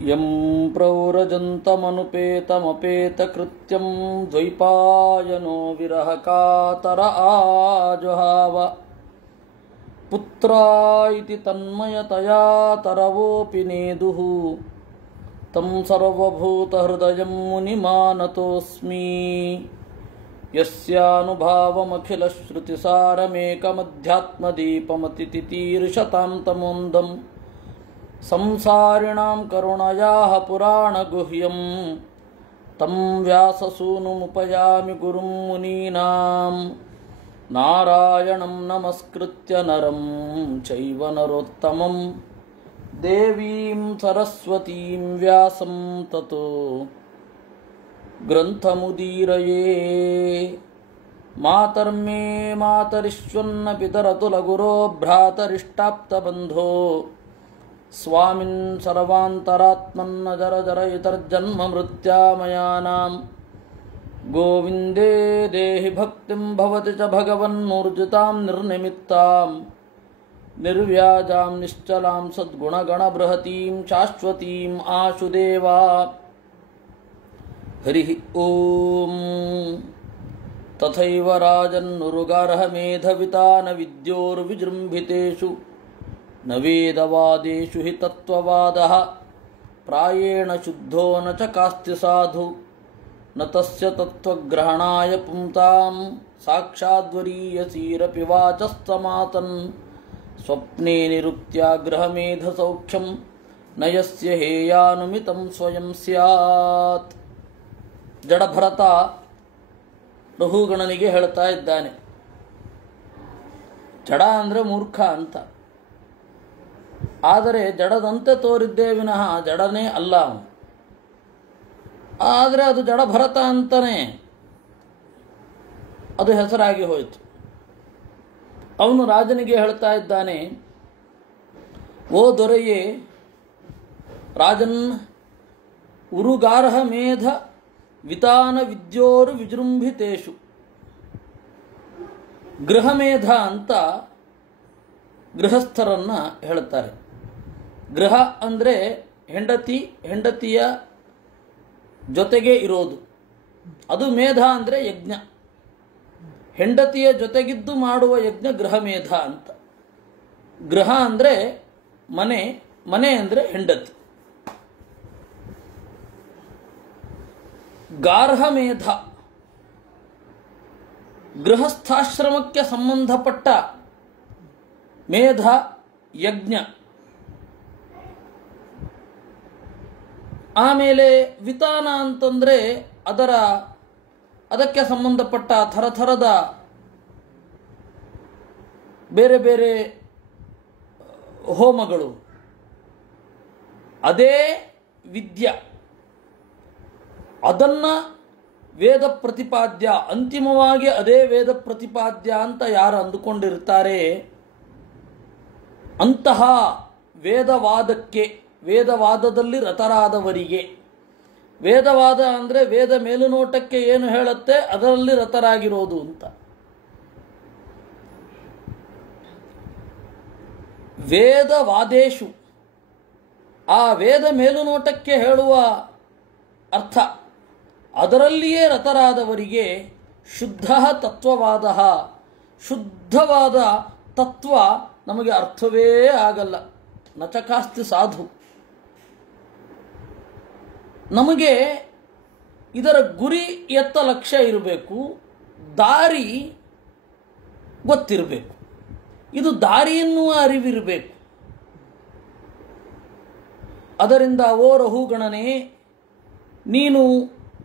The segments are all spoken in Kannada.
ಯಂ ಪ್ರವ್ರಜಂತಮನುಪೇತಮಪೇತಕೃತ್ಯಂ ದ್ವೈಪಾಯನೋ ವಿರಹ ಕಾತರ ಆಜುಹಾವ ಪುತ್ರಾಯಿತಿ ತನ್ಮಯತಯಾ ತರವೋಪಿ ನೇದುಃ ತಂ ಸರ್ವಭೂತಹೃದಯಂ ಮುನಿಮಾನತೋಸ್ಮಿ ಯಸ್ಯಾನುಭಾವಮಖಿಲಶ್ರುತಿಸಾರಮೇಕಮಧ್ಯಾತ್ಮದೀಪಮತಿತಿತೀರ್ಷತಾಂ ತಮೋಂದಂ ಸಂಸಾರಿಣಾಂ ಕರುಣಯಾಃ ಪುರಾಣಗುಹ್ಯಂ ತಂ ವ್ಯಾಸಸೂನುಮುಪಯಾಮಿ ಗುರುಂ ಮುನೀನಾಂ ನಾರಾಯಣಂ ನಮಸ್ಕೃತ್ಯ ನರಂ ಚೈವ ನರೋತ್ತಮಂ ದೇವೀಂ ಸರಸ್ವತೀಂ ವ್ಯಾಸಂ ತತೋ ಗ್ರಂಥಮುದೀರಯೇ. ಮಾತರ್ಮೇ ಮಾತರಿಶ್ವನ್ನ ಪಿತರತುಲಗುರೋ ಭ್ರಾತರಿಷ್ಟಾಪ್ತಬಂಧೋ ಸ್ವಾಮಿನ್ ಸರ್ವಾಂತರಾತ್ಮನ್ನ ಜರ ಜರ ಇತರ್ಜನ್ಮ ಮೃತ್ಯಾಮಯಾನಾಂ ಗೋವಿಂದೇ ದೇಹಿ ಭಕ್ತಿಂ ಭವತಿ ಚ ಭಗವನ್ನೂರ್ಜಿತಾಂ ನಿರ್ನಿಮಿತ್ತಾಂ ನಿರ್ವ್ಯಾಜಾಂ ನಿಶ್ಚಲಾಂ ಸದ್ಗುಣಗಣಬೃಹತೀಂ ಶಾಶ್ವತೀಂ ಆಶುದೇವಾ. ಹರಿ ಓಂ. ತಥೈವ ರಾಜನ್ನುರುಗಾರ್ಹಮೇಧವಿತಾನ ವಿದ್ಯೋರ್ವಿಜೃಂಭಿತೇಷು ನ ವೇದವಾದೇಷು ಹಿ ತತ್ವವಾದಃ ಪ್ರಾಯೇಣ ಶುದ್ಧೋ ನ ಚ ಕಾಸ್ತಿ ಸಾಧು ನ ತಸ್ಯ ತತ್ವಗ್ರಹಣಾಯ ಪುಂಸಾಂ ಸಾಕ್ಷಾದ್ವರೀಯಸೀರಪಿ ವಾಚಸ್ತಮಾತನ್ ಸ್ವಪ್ನೇ ನಿರುಕ್ತ್ಯಾಗ್ರಹಮೇಧಸೌಖ್ಯಂ ನ ಯಸ್ಯ ಹೇಯಾನುಮಿತಂ ಸ್ವಯಂ ಸ್ಯಾತ್. ಜಡಭರತ ರಹುಗಣನಿಗೆ ಹೇಳ್ತಾ ಇದ್ದಾನೆ, ಜಡ ಅಂದರೆ ಮೂರ್ಖ ಅಂತ. ಆದರೆ ಜಡದಂತೆ ತೋರಿದ್ದೇ ವಿನಃ ಜಡನೇ ಅಲ್ಲ ಅವನು. ಆದರೆ ಅದು ಜಡಭರತ ಅಂತಲೇ ಅದು ಹೆಸರಾಗಿ ಹೋಯಿತು. ಅವನು ರಾಜನಿಗೆ ಹೇಳ್ತಾ ಇದ್ದಾನೆ, ಓ ದೊರೆಯೇ, ರಾಜನ್ ಉರುಗಾರ್ಹ ಮೇಧ ವಿತಾನ ವಿದ್ಯೋರು ವಿಜೃಂಭಿತೇಷು. ಗೃಹಮೇಧ ಅಂತ ಗೃಹಸ್ಥರನ್ನ ಹೇಳ್ತಾರೆ. ಗೃಹ ಅಂದರೆ ಹೆಂಡತಿಯ ಜೊತೆಗೆ ಇರೋದು, ಅದು ಮೇಧ ಅಂದರೆ ಯಜ್ಞ. ಹೆಂಡತಿಯ ಜೊತೆಗಿದ್ದು ಮಾಡುವ ಯಜ್ಞ ಗೃಹಮೇಧ ಅಂತ. ಗೃಹ ಅಂದರೆ ಮನೆ, ಮನೆ ಅಂದರೆ ಹೆಂಡತಿ. ಗಾರ್ಹಮೇಧ ಗೃಹಸ್ಥಾಶ್ರಮಕ್ಕೆ ಸಂಬಂಧಪಟ್ಟ ಮೇಧ ಯಜ್ಞ. ಆಮೇಲೆ ವಿತಾನ ಅಂತಂದರೆ ಅದಕ್ಕೆ ಸಂಬಂಧಪಟ್ಟ ಥರಥರದ ಬೇರೆ ಬೇರೆ ಹೋಮಗಳು. ಅದೇ ವಿದ್ಯ, ಅದನ್ನು ವೇದ ಪ್ರತಿಪಾದ್ಯ, ಅಂತಿಮವಾಗಿ ಅದೇ ವೇದ ಪ್ರತಿಪಾದ್ಯ ಅಂತ ಯಾರು ಅಂದುಕೊಂಡಿರ್ತಾರೆ, ಅಂತಹ ವೇದವಾದಕ್ಕೆ, ವೇದವಾದದಲ್ಲಿ ರತರಾದವರಿಗೆ, ವೇದವಾದ ಅಂದರೆ ವೇದ ಮೇಲುನೋಟಕ್ಕೆ ಏನು ಹೇಳುತ್ತೆ ಅದರಲ್ಲಿ ರತರಾಗಿರೋದು ಅಂತ. ವೇದವಾದೇಶು, ಆ ವೇದ ಮೇಲುನೋಟಕ್ಕೆ ಹೇಳುವ ಅರ್ಥ, ಅದರಲ್ಲಿಯೇ ರತರಾದವರಿಗೆ ಶುದ್ಧ ತತ್ವವಾದ, ಶುದ್ಧವಾದ ತತ್ವ ನಮಗೆ ಅರ್ಥವೇ ಆಗಲ್ಲ. ನಚಕಾಸ್ತಿ ಸಾಧು. ನಮಗೆ ಇದರ ಗುರಿ ಎತ್ತ ಲಕ್ಷ್ಯ ಇರಬೇಕು, ದಾರಿ ಗೊತ್ತಿರಬೇಕು, ಇದು ದಾರಿ ಎನ್ನುವ ಅರಿವಿರಬೇಕು. ಅದರಿಂದ ಓ ರಹುಗಣನೇ, ನೀನು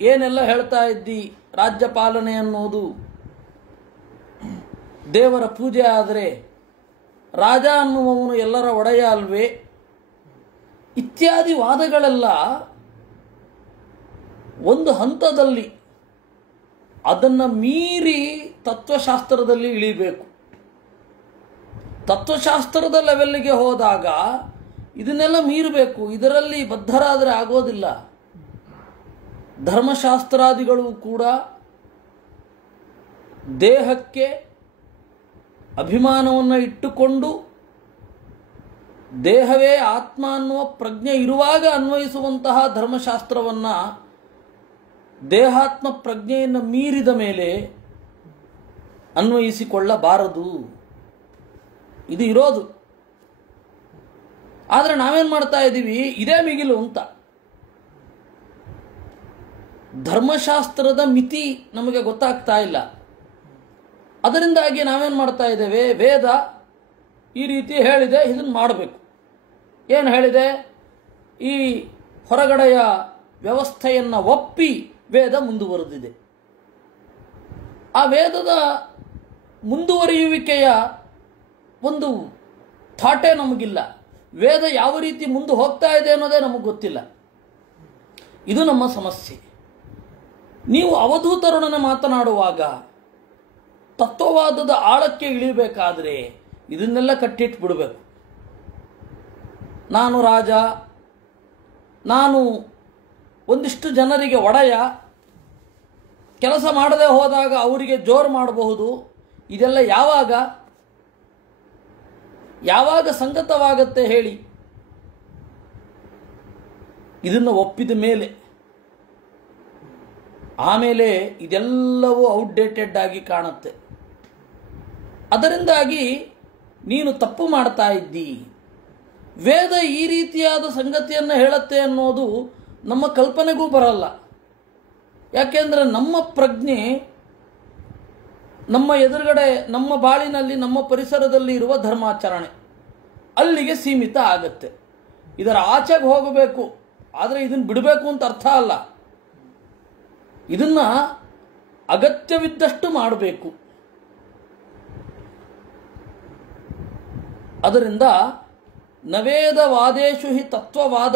ಏನೆಲ್ಲ ಹೇಳ್ತಾ ಇದ್ದಿ, ರಾಜ್ಯಪಾಲನೆ ಅನ್ನೋದು ದೇವರ ಪೂಜೆ ಆದರೆ ರಾಜ ಅನ್ನುವವನು ಎಲ್ಲರ ಒಡೆಯ ಅಲ್ವೇ, ಇತ್ಯಾದಿ ವಾದಗಳೆಲ್ಲ ಒಂದು ಹಂತದಲ್ಲಿ ಅದನ್ನು ಮೀರಿ ತತ್ವಶಾಸ್ತ್ರದಲ್ಲಿ ಇಳಿಬೇಕು. ತತ್ವಶಾಸ್ತ್ರದ ಲೆವೆಲ್ಗೆ ಹೋದಾಗ ಇದನ್ನೆಲ್ಲ ಮೀರಬೇಕು. ಇದರಲ್ಲಿ ಬದ್ಧರಾದರೆ ಆಗೋದಿಲ್ಲ. ಧರ್ಮಶಾಸ್ತ್ರಾದಿಗಳು ಕೂಡ ದೇಹಕ್ಕೆ ಅಭಿಮಾನವನ್ನು ಇಟ್ಟುಕೊಂಡು ದೇಹವೇ ಆತ್ಮ ಅನ್ನುವ ಪ್ರಜ್ಞೆ ಇರುವಾಗ ಅನ್ವಯಿಸುವಂತಹ ಧರ್ಮಶಾಸ್ತ್ರವನ್ನು ದೇಹಾತ್ಮ ಪ್ರಜ್ಞೆಯನ್ನು ಮೀರಿದ ಮೇಲೆ ಅನ್ವಯಿಸಿಕೊಳ್ಳಬಾರದು. ಇದು ಇರೋದು. ಆದರೆ ನಾವೇನು ಮಾಡ್ತಾ ಇದ್ದೀವಿ, ಇದೇ ಮಿಗಿಲು ಅಂತ. ಧರ್ಮಶಾಸ್ತ್ರದ ಮಿತಿ ನಮಗೆ ಗೊತ್ತಾಗ್ತಾ ಇಲ್ಲ. ಅದರಿಂದಾಗಿ ನಾವೇನು ಮಾಡ್ತಾ ಇದ್ದೇವೆ, ವೇದ ಈ ರೀತಿ ಹೇಳಿದೆ, ಇದನ್ನು ಮಾಡಬೇಕು. ಏನು ಹೇಳಿದೆ? ಈ ಹೊರಗಡೆಯ ವ್ಯವಸ್ಥೆಯನ್ನು ಒಪ್ಪಿ ವೇದ ಮುಂದುವರೆದಿದೆ. ಆ ವೇದದ ಮುಂದುವರಿಯುವಿಕೆಯ ಒಂದು ಥಾಟೇ ನಮಗಿಲ್ಲ. ವೇದ ಯಾವ ರೀತಿ ಮುಂದೆ ಹೋಗ್ತಾ ಇದೆ ಅನ್ನೋದೇ ನಮಗೆ ಗೊತ್ತಿಲ್ಲ. ಇದು ನಮ್ಮ ಸಮಸ್ಯೆ. ನೀವು ಅವಧೂತರೊಡನೆ ಮಾತನಾಡುವಾಗ ತತ್ವವಾದದ ಆಳಕ್ಕೆ ಇಳಿಬೇಕಾದರೆ ಇದನ್ನೆಲ್ಲ ಕಟ್ಟಿಟ್ಬಿಡಬೇಕು. ನಾನು ರಾಜ, ನಾನು ಒಂದಿಷ್ಟು ಜನರಿಗೆ ಒಡೆಯ, ಕೆಲಸ ಮಾಡದೆ ಹೋದಾಗ ಅವರಿಗೆ ಜೋರು ಮಾಡಬಹುದು. ಇದೆಲ್ಲ ಯಾವಾಗ ಸಂಗತವಾಗತ್ತೆ ಹೇಳಿ? ಇದನ್ನು ಒಪ್ಪಿದ ಮೇಲೆ. ಆಮೇಲೆ ಇದೆಲ್ಲವೂ ಔಟ್ಡೇಟೆಡ್ ಆಗಿ ಕಾಣುತ್ತೆ. ಅದರಿಂದಾಗಿ ನೀನು ತಪ್ಪು ಮಾಡ್ತಾ ಇದ್ದಿ. ವೇದ ಈ ರೀತಿಯಾದ ಸಂಗತಿಯನ್ನು ಹೇಳುತ್ತೆ ಅನ್ನೋದು ನಮ್ಮ ಕಲ್ಪನೆಗೂ ಬರಲ್ಲ. ಯಾಕೆಂದರೆ ನಮ್ಮ ಪ್ರಜ್ಞೆ ನಮ್ಮ ಎದುರುಗಡೆ, ನಮ್ಮ ಬಾಳಿನಲ್ಲಿ, ನಮ್ಮ ಪರಿಸರದಲ್ಲಿ ಇರುವ ಧರ್ಮಾಚರಣೆ ಅಲ್ಲಿಗೆ ಸೀಮಿತ ಆಗತ್ತೆ. ಇದರ ಆಚೆಗೆ ಹೋಗಬೇಕು, ಆದರೆ ಇದನ್ನು ಬಿಡಬೇಕು ಅಂತ ಅರ್ಥ ಅಲ್ಲ. ಇದನ್ನು ಅಗತ್ಯವಿದ್ದಷ್ಟು ಮಾಡಬೇಕು. ಅದರಿಂದ ನವೇದವಾದೇಶು ಹಿ ತತ್ವವಾದ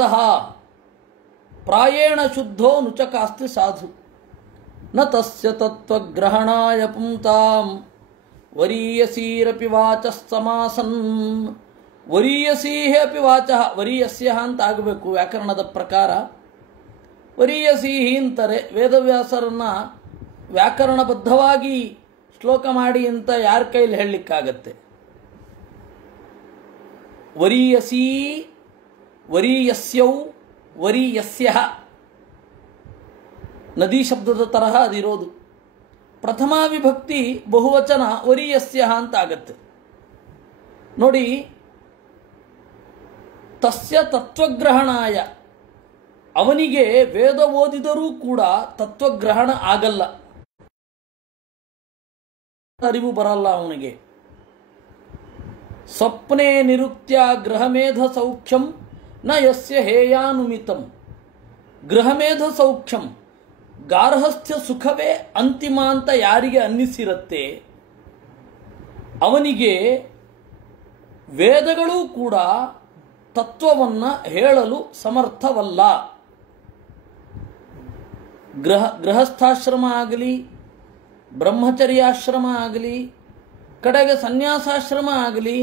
ಪ್ರಾಯೇಣ ಶುದ್ಧೋ ನುಚಕಾಸ್ತಿ ಸಾಧು ನ ತಸ್ಯ ತತ್ವಗ್ರಹಣಾಯ ಪುಂತಾಂ ವರೀಯಸೀರಪಿ ವಾಚಃ ಸಮಾಸನ್. ವರೀಯಸೀಹೇ ಅಪಿ ವಾಚಃ, ವರೀಯಸ್ಯ ಅಂತ ಆಗಬೇಕು ವ್ಯಾಕರಣದ ಪ್ರಕಾರ. ವರೀಯಸೀಹಿ ಅಂತಾರೆ. ವೇದವ್ಯಾಸರನ್ನ ವ್ಯಾಕರಣಬದ್ಧವಾಗಿ ಶ್ಲೋಕ ಮಾಡಿ ಅಂತ ಯಾರ ಕೈಲಿ ಹೇಳಲಿಕ್ಕಾಗತ್ತೆ? ವರೀಯಸೀ, ವರೀಯಸ್ಯೌ, ವರೀಯಸ್ಯ ನದಿ ಶಬ್ದದ ತರಹ ಅದಿರೋದು. ಪ್ರಥಮಾ ವಿಭಕ್ತಿ ಬಹುವಚನ ವರೀಯಸ್ಯ ಅಂತ ಆಗತ್ತೆ ನೋಡಿ. ತಸ್ಯ ತತ್ವಗ್ರಹಣಾಯ, ಅವನಿಗೆ ವೇದ ಓದಿದರೂ ಕೂಡ ತತ್ವಗ್ರಹಣ ಆಗಲ್ಲ, ಅರಿವು ಬರಲ್ಲ ಅವನಿಗೆ. ಸ್ವಪ್ನೇ ನಿರುಕ್ತ್ಯ ಗೃಹಮೇಧ ಸೌಖ್ಯಂ ನ ಯಸ್ಯ ಹೇಯಾನುಮಿತಂ. ಗೃಹಮೇಧ ಸೌಖ್ಯಂ, ಗಾರ್ಹಸ್ಥ್ಯ ಸುಖವೇ ಅಂತಿಮ ಅಂತ ಯಾರಿಗೆ ಅನ್ನಿಸಿರುತ್ತೆ ಅವನಿಗೆ ವೇದಗಳೂ ಕೂಡ ತತ್ವವನ್ನು ಹೇಳಲು ಸಮರ್ಥವಲ್ಲ. ಗೃಹಸ್ಥಾಶ್ರಮ ಆಗಲಿ, ಬ್ರಹ್ಮಚರ್ಯಾಶ್ರಮ ಆಗಲಿ, ಕಡೆಗೆ ಸನ್ಯಾಸಾಶ್ರಮ ಆಗಲಿ,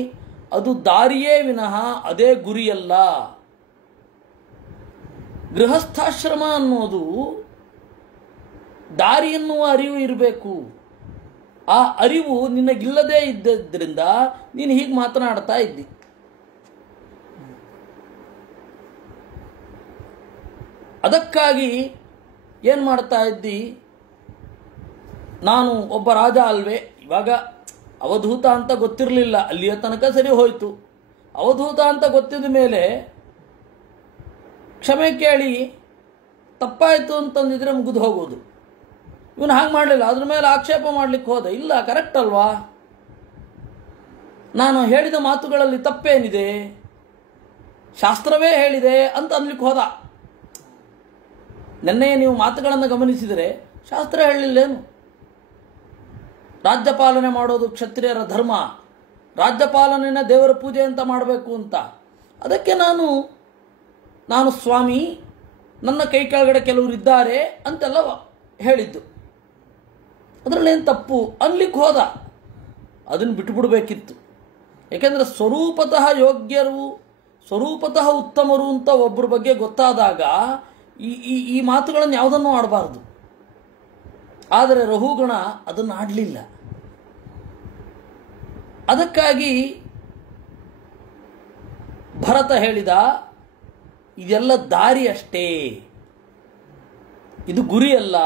ಅದು ದಾರಿಯೇ ವಿನಃ ಅದೇ ಗುರಿಯಲ್ಲ. ಗೃಹಸ್ಥಾಶ್ರಮ ಅನ್ನೋದು ದಾರಿ ಎನ್ನುವ ಅರಿವು ಇರಬೇಕು. ಆ ಅರಿವು ನಿನಗಿಲ್ಲದೇ ಇದ್ದರಿಂದ ನೀನು ಹೀಗೆ ಮಾತನಾಡ್ತಾ ಇದ್ದಿ. ಅದಕ್ಕಾಗಿ ಏನು ಮಾಡ್ತಾ ಇದ್ದಿ? ನಾನು ಒಬ್ಬ ರಾಜ ಅಲ್ವೇ? ಇವಾಗ ಅವಧೂತ ಅಂತ ಗೊತ್ತಿರಲಿಲ್ಲ, ಅಲ್ಲಿಯ ತನಕ ಸರಿ ಹೋಯಿತು. ಅವಧೂತ ಅಂತ ಗೊತ್ತಿದ ಮೇಲೆ ಕ್ಷಮೆ ಕೇಳಿ ತಪ್ಪಾಯಿತು ಅಂತಂದಿದ್ರೆ ಮುಗಿದು ಹೋಗೋದು. ಇವನು ಹಾಗೆ ಮಾಡಲಿಲ್ಲ, ಅದ್ರ ಮೇಲೆ ಆಕ್ಷೇಪ ಮಾಡಲಿಕ್ಕೆ ಹೋದ. ಇಲ್ಲ, ಕರೆಕ್ಟ್ ಅಲ್ವಾ? ನಾನು ಹೇಳಿದ ಮಾತುಗಳಲ್ಲಿ ತಪ್ಪೇನಿದೆ? ಶಾಸ್ತ್ರವೇ ಹೇಳಿದೆ ಅಂತ ಅನ್ಲಿಕ್ಕೆ ಹೋದ. ನೆನ್ನೆ ನೀವು ಮಾತುಗಳನ್ನು ಗಮನಿಸಿದರೆ ಶಾಸ್ತ್ರ ಹೇಳಲಿಲ್ಲೇನು? ರಾಜ್ಯಪಾಲನೆ ಮಾಡೋದು ಕ್ಷತ್ರಿಯರ ಧರ್ಮ, ರಾಜ್ಯಪಾಲನೆನ ದೇವರ ಪೂಜೆ ಅಂತ ಮಾಡಬೇಕು ಅಂತ. ಅದಕ್ಕೆ ನಾನು ಸ್ವಾಮಿ, ನನ್ನ ಕೈ ಕೆಳಗಡೆ ಕೆಲವರು ಇದ್ದಾರೆ ಅಂತೆಲ್ಲ ಹೇಳಿದ್ದು. ಅದರಲ್ಲೇನು ತಪ್ಪು ಅನ್ಲಿಕ್ಕೆ ಹೋದ. ಅದನ್ನು ಬಿಟ್ಟುಬಿಡಬೇಕಿತ್ತು. ಏಕೆಂದರೆ ಸ್ವರೂಪತಃ ಯೋಗ್ಯರು, ಸ್ವರೂಪತಃ ಉತ್ತಮರು ಅಂತ ಒಬ್ಬರ ಬಗ್ಗೆ ಗೊತ್ತಾದಾಗ ಈ ಮಾತುಗಳನ್ನು ಯಾವುದನ್ನು ಆಡಬಾರ್ದು. ಆದರೆ ರಹುಗಣ ಅದನ್ನು ಆಡಲಿಲ್ಲ. ಅದಕ್ಕಾಗಿ ಭರತ ಹೇಳಿದ, ಇದೆಲ್ಲ ದಾರಿ ಅಷ್ಟೇ, ಇದು ಗುರಿಯಲ್ಲ.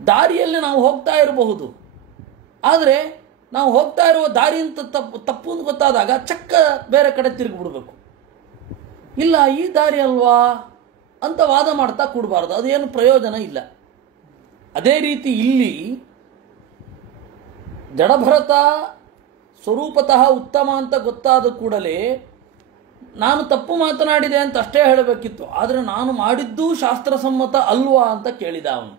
ದಾರಿಯಲ್ಲಿ ನಾವು ಹೋಗ್ತಾ ಇರಬಹುದು, ಆದರೆ ನಾವು ಹೋಗ್ತಾ ಇರುವ ದಾರಿ ಅಂತ ತಪ್ಪು ಅಂತ ಗೊತ್ತಾದಾಗ ಚಕ್ಕ ಬೇರೆ ಕಡೆ ತಿರುಗಿಬಿಡ್ಬೇಕು. ಇಲ್ಲ, ಈ ದಾರಿ ಅಲ್ವಾ ಅಂತ ವಾದ ಮಾಡ್ತಾ ಕೂಡಬಾರ್ದು, ಅದೇನು ಪ್ರಯೋಜನ ಇಲ್ಲ. ಅದೇ ರೀತಿ ಇಲ್ಲಿ ಜಡಭರತ ಸ್ವರೂಪತಃ ಉತ್ತಮ ಅಂತ ಗೊತ್ತಾದ ಕೂಡಲೇ ನಾನು ತಪ್ಪು ಮಾತನಾಡಿದೆ ಅಂತ ಅಷ್ಟೇ ಹೇಳಬೇಕಿತ್ತು, ಆದರೆ ನಾನು ಮಾಡಿದ್ದೂ ಶಾಸ್ತ್ರಸಮ್ಮತ ಅಲ್ವಾ ಅಂತ ಕೇಳಿದ ಅವನು.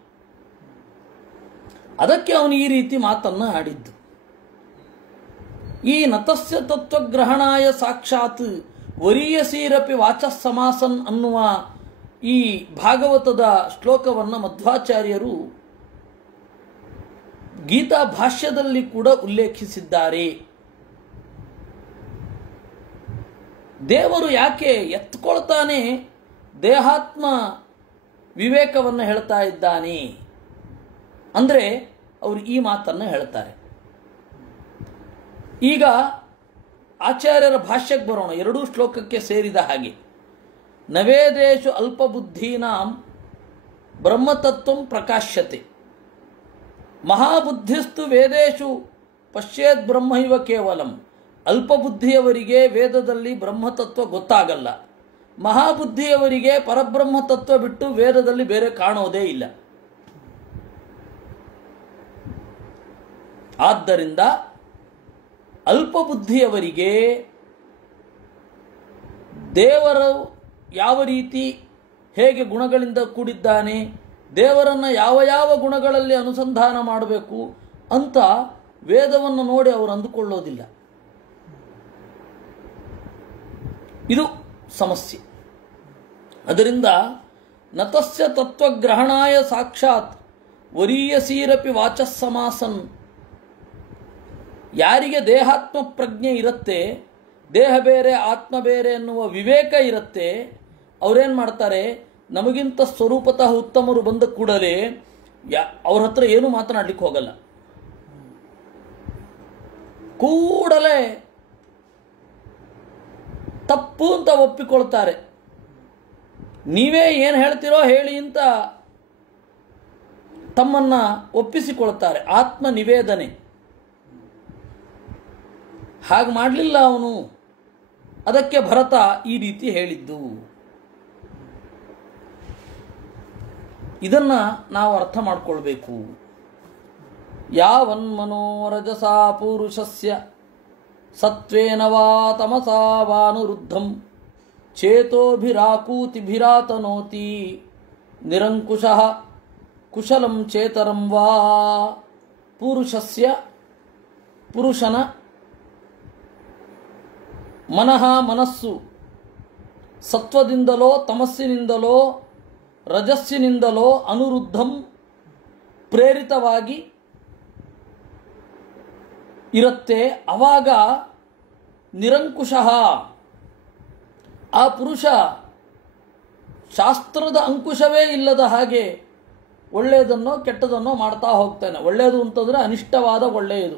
ಅದಕ್ಕೆ ಅವನು ಈ ರೀತಿ ಮಾತನ್ನು ಆಡಿದ್ದು. ಈ ನತಸ್ಯ ತತ್ವಗ್ರಹಣಾಯ ಸಾಕ್ಷಾತ್ ವರೀಯಸೀರಪಿ ವಾಚಃ ಸಮಾಸನ್ ಅನ್ನುವ ಈ ಭಾಗವತದ ಶ್ಲೋಕವನ್ನು ಮಧ್ವಾಚಾರ್ಯರು ಗೀತಾ ಭಾಷ್ಯದಲ್ಲಿ ಕೂಡ ಉಲ್ಲೇಖಿಸಿದ್ದಾರೆ. ದೇವರು ಯಾಕೆ ಎತ್ಕೊಳ್ತಾನೆ ದೇಹಾತ್ಮ ವಿವೇಕವನ್ನು ಹೇಳ್ತಾ ಇದ್ದಾನೆ ಅಂದರೆ ಅವರು ಈ ಮಾತನ್ನು ಹೇಳ್ತಾರೆ. ಈಗ ಆಚಾರ್ಯರ ಭಾಷ್ಯಕ್ಕೆ ಬರೋಣ, ಎರಡೂ ಶ್ಲೋಕಕ್ಕೆ ಸೇರಿದ ಹಾಗೆ. ನವೇದೇಶು ಅಲ್ಪಬುದ್ಧೀನಾಂ ಬ್ರಹ್ಮತತ್ವಂ ಪ್ರಕಾಶ್ಯತೆ, ಮಹಾಬುದ್ಧಿಸ್ತು ವೇದೇಶು ಪಶ್ಯೇದ್ ಬ್ರಹ್ಮೈವ ಕೇವಲಂ. ಅಲ್ಪಬುದ್ಧಿಯವರಿಗೆ ವೇದದಲ್ಲಿ ಬ್ರಹ್ಮತತ್ವ ಗೊತ್ತಾಗಲ್ಲ, ಮಹಾಬುದ್ಧಿಯವರಿಗೆ ಪರಬ್ರಹ್ಮತತ್ವ ಬಿಟ್ಟು ವೇದದಲ್ಲಿ ಬೇರೆ ಕಾಣೋದೇ ಇಲ್ಲ. ಆದ್ದರಿಂದ ಅಲ್ಪಬುದ್ಧಿಯವರಿಗೆ ದೇವರು ಯಾವ ರೀತಿ ಹೇಗೆ ಗುಣಗಳಿಂದ ಕೂಡಿದ್ದಾನೆ, ದೇವರನ್ನು ಯಾವ ಯಾವ ಗುಣಗಳಲ್ಲಿ ಅನುಸಂಧಾನ ಮಾಡಬೇಕು ಅಂತ ವೇದವನ್ನು ನೋಡಿ ಅವರು ಅಂದುಕೊಳ್ಳೋದಿಲ್ಲ. ಇದು ಸಮಸ್ಯೆ. ಅದರಿಂದ ನತಸ್ಯ ತತ್ವಗ್ರಹಣಾಯ ಸಾಕ್ಷಾತ್ ವರೀಯಸೀರಪಿ ವಾಚಃ ಸಮಾಸನ್. ಯಾರಿಗೆ ದೇಹಾತ್ಮ ಪ್ರಜ್ಞೆ ಇರುತ್ತೆ, ದೇಹ ಬೇರೆ ಆತ್ಮ ಬೇರೆ ಎನ್ನುವ ವಿವೇಕ ಇರುತ್ತೆ, ಅವರೇನು ಮಾಡ್ತಾರೆ, ನಮಗಿಂತ ಸ್ವರೂಪತಃ ಉತ್ತಮರು ಬಂದ ಕೂಡಲೇ ಅವ್ರ ಹತ್ರ ಏನು ಮಾತನಾಡಲಿಕ್ಕೆ ಹೋಗಲ್ಲ. ಕೂಡಲೇ ತಪ್ಪು ಅಂತ ಒಪ್ಪಿಕೊಳ್ತಾರೆ. ನೀವೇ ಏನು ಹೇಳ್ತಿರೋ ಹೇಳಿ ಅಂತ ತಮ್ಮನ್ನ ಒಪ್ಪಿಸಿಕೊಳ್ತಾರೆ. ಆತ್ಮ ನಿವೇದನೆ. ಹಾಗೆ ಮಾಡಲಿಲ್ಲ ಅವನು. ಅದಕ್ಕೆ ಭರತ ಈ ರೀತಿ ಹೇಳಿದ್ದು. ಇದನ್ನ ನಾವು ಅರ್ಥ ಮಾಡಿಕೊಳ್ಬೇಕು. ಯಾವನ್ಮನೋರಜಸಾ ಪೂರುಷಸ್ಯ ಸತ್ವೇನ ವಾ ತಮಸಾ ವಾನುರುದ್ಧಂ ಚೇತೋಭಿರಾಕೂತಿಭಿರಾತನೋತಿ ನಿರಂಕುಶಃ ಕುಶಲಂ ಚೇತರಂ ವಾ. ಪುರುಷಸ್ಯ ಪುರುಷನ ಮನಃ ಮನಸ್ಸು ಸತ್ವದಿಂದಲೋ ತಮಸ್ಸಿನಿಂದಲೋ ರಜಸ್ಸಿನಿಂದಲೋ ಅನುರುದ್ಧಂ ಪ್ರೇರಿತವಾಗಿ ಇರುತ್ತೆ. ಆವಾಗ ನಿರಂಕುಶಃ ಆ ಪುರುಷ ಶಾಸ್ತ್ರದ ಅಂಕುಶವೇ ಇಲ್ಲದ ಹಾಗೆ ಒಳ್ಳೆಯದನ್ನೋ ಕೆಟ್ಟದನ್ನೋ ಮಾಡ್ತಾ ಹೋಗ್ತಾನೆ. ಒಳ್ಳೆಯದು ಅಂತಂದರೆ ಅನಿಷ್ಟವಾದ ಒಳ್ಳೆಯದು,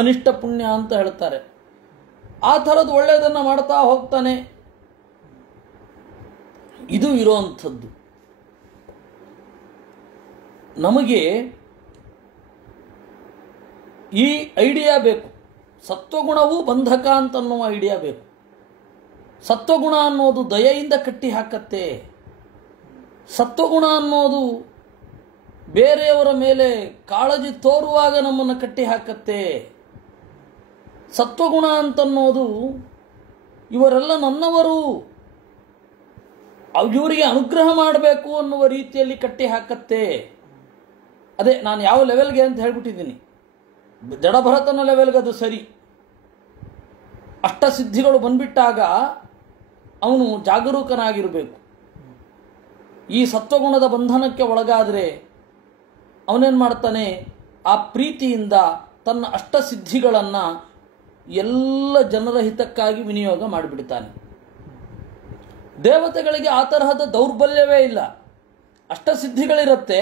ಅನಿಷ್ಟ ಪುಣ್ಯ ಅಂತ ಹೇಳ್ತಾರೆ. ಆ ಥರದ್ದು ಒಳ್ಳೆಯದನ್ನು ಮಾಡ್ತಾ ಹೋಗ್ತಾನೆ. ಇದು ಇರೋವಂಥದ್ದು. ನಮಗೆ ಈ ಐಡಿಯಾ ಬೇಕು. ಸತ್ವಗುಣವೂ ಬಂಧಕ ಅಂತನ್ನುವ ಐಡಿಯಾ ಬೇಕು. ಸತ್ವಗುಣ ಅನ್ನೋದು ದಯೆಯಿಂದ ಕಟ್ಟಿ ಹಾಕತ್ತೆ. ಸತ್ವಗುಣ ಅನ್ನೋದು ಬೇರೆಯವರ ಮೇಲೆ ಕಾಳಜಿ ತೋರುವಾಗ ನಮ್ಮನ್ನು ಕಟ್ಟಿ ಹಾಕತ್ತೆ. ಸತ್ವಗುಣ ಅಂತನ್ನೋದು ಇವರೆಲ್ಲ ನನ್ನವರು, ಇವರಿಗೆ ಅನುಗ್ರಹ ಮಾಡಬೇಕು ಅನ್ನುವ ರೀತಿಯಲ್ಲಿ ಕಟ್ಟಿ ಹಾಕತ್ತೆ. ಅದೇ ನಾನು ಯಾವ ಲೆವೆಲ್ಗೆ ಅಂತ ಹೇಳ್ಬಿಟ್ಟಿದ್ದೀನಿ. ಜಡಭರತನ ಲೆವೆಲ್ಗೆ ಅದು ಸರಿ. ಅಷ್ಟಸಿದ್ಧಿಗಳು ಬಂದ್ಬಿಟ್ಟಾಗ ಅವನು ಜಾಗರೂಕನಾಗಿರಬೇಕು. ಈ ಸತ್ವಗುಣದ ಬಂಧನಕ್ಕೆ ಒಳಗಾದರೆ ಅವನೇನು ಮಾಡ್ತಾನೆ, ಆ ಪ್ರೀತಿಯಿಂದ ತನ್ನ ಅಷ್ಟಸಿದ್ಧಿಗಳನ್ನು ಎಲ್ಲ ಜನರ ಹಿತಕ್ಕಾಗಿ ವಿನಿಯೋಗ ಮಾಡಿಬಿಡ್ತಾನೆ. ದೇವತೆಗಳಿಗೆ ಆ ತರಹದ ದೌರ್ಬಲ್ಯವೇ ಇಲ್ಲ. ಅಷ್ಟಸಿದ್ಧಿಗಳಿರುತ್ತೆ,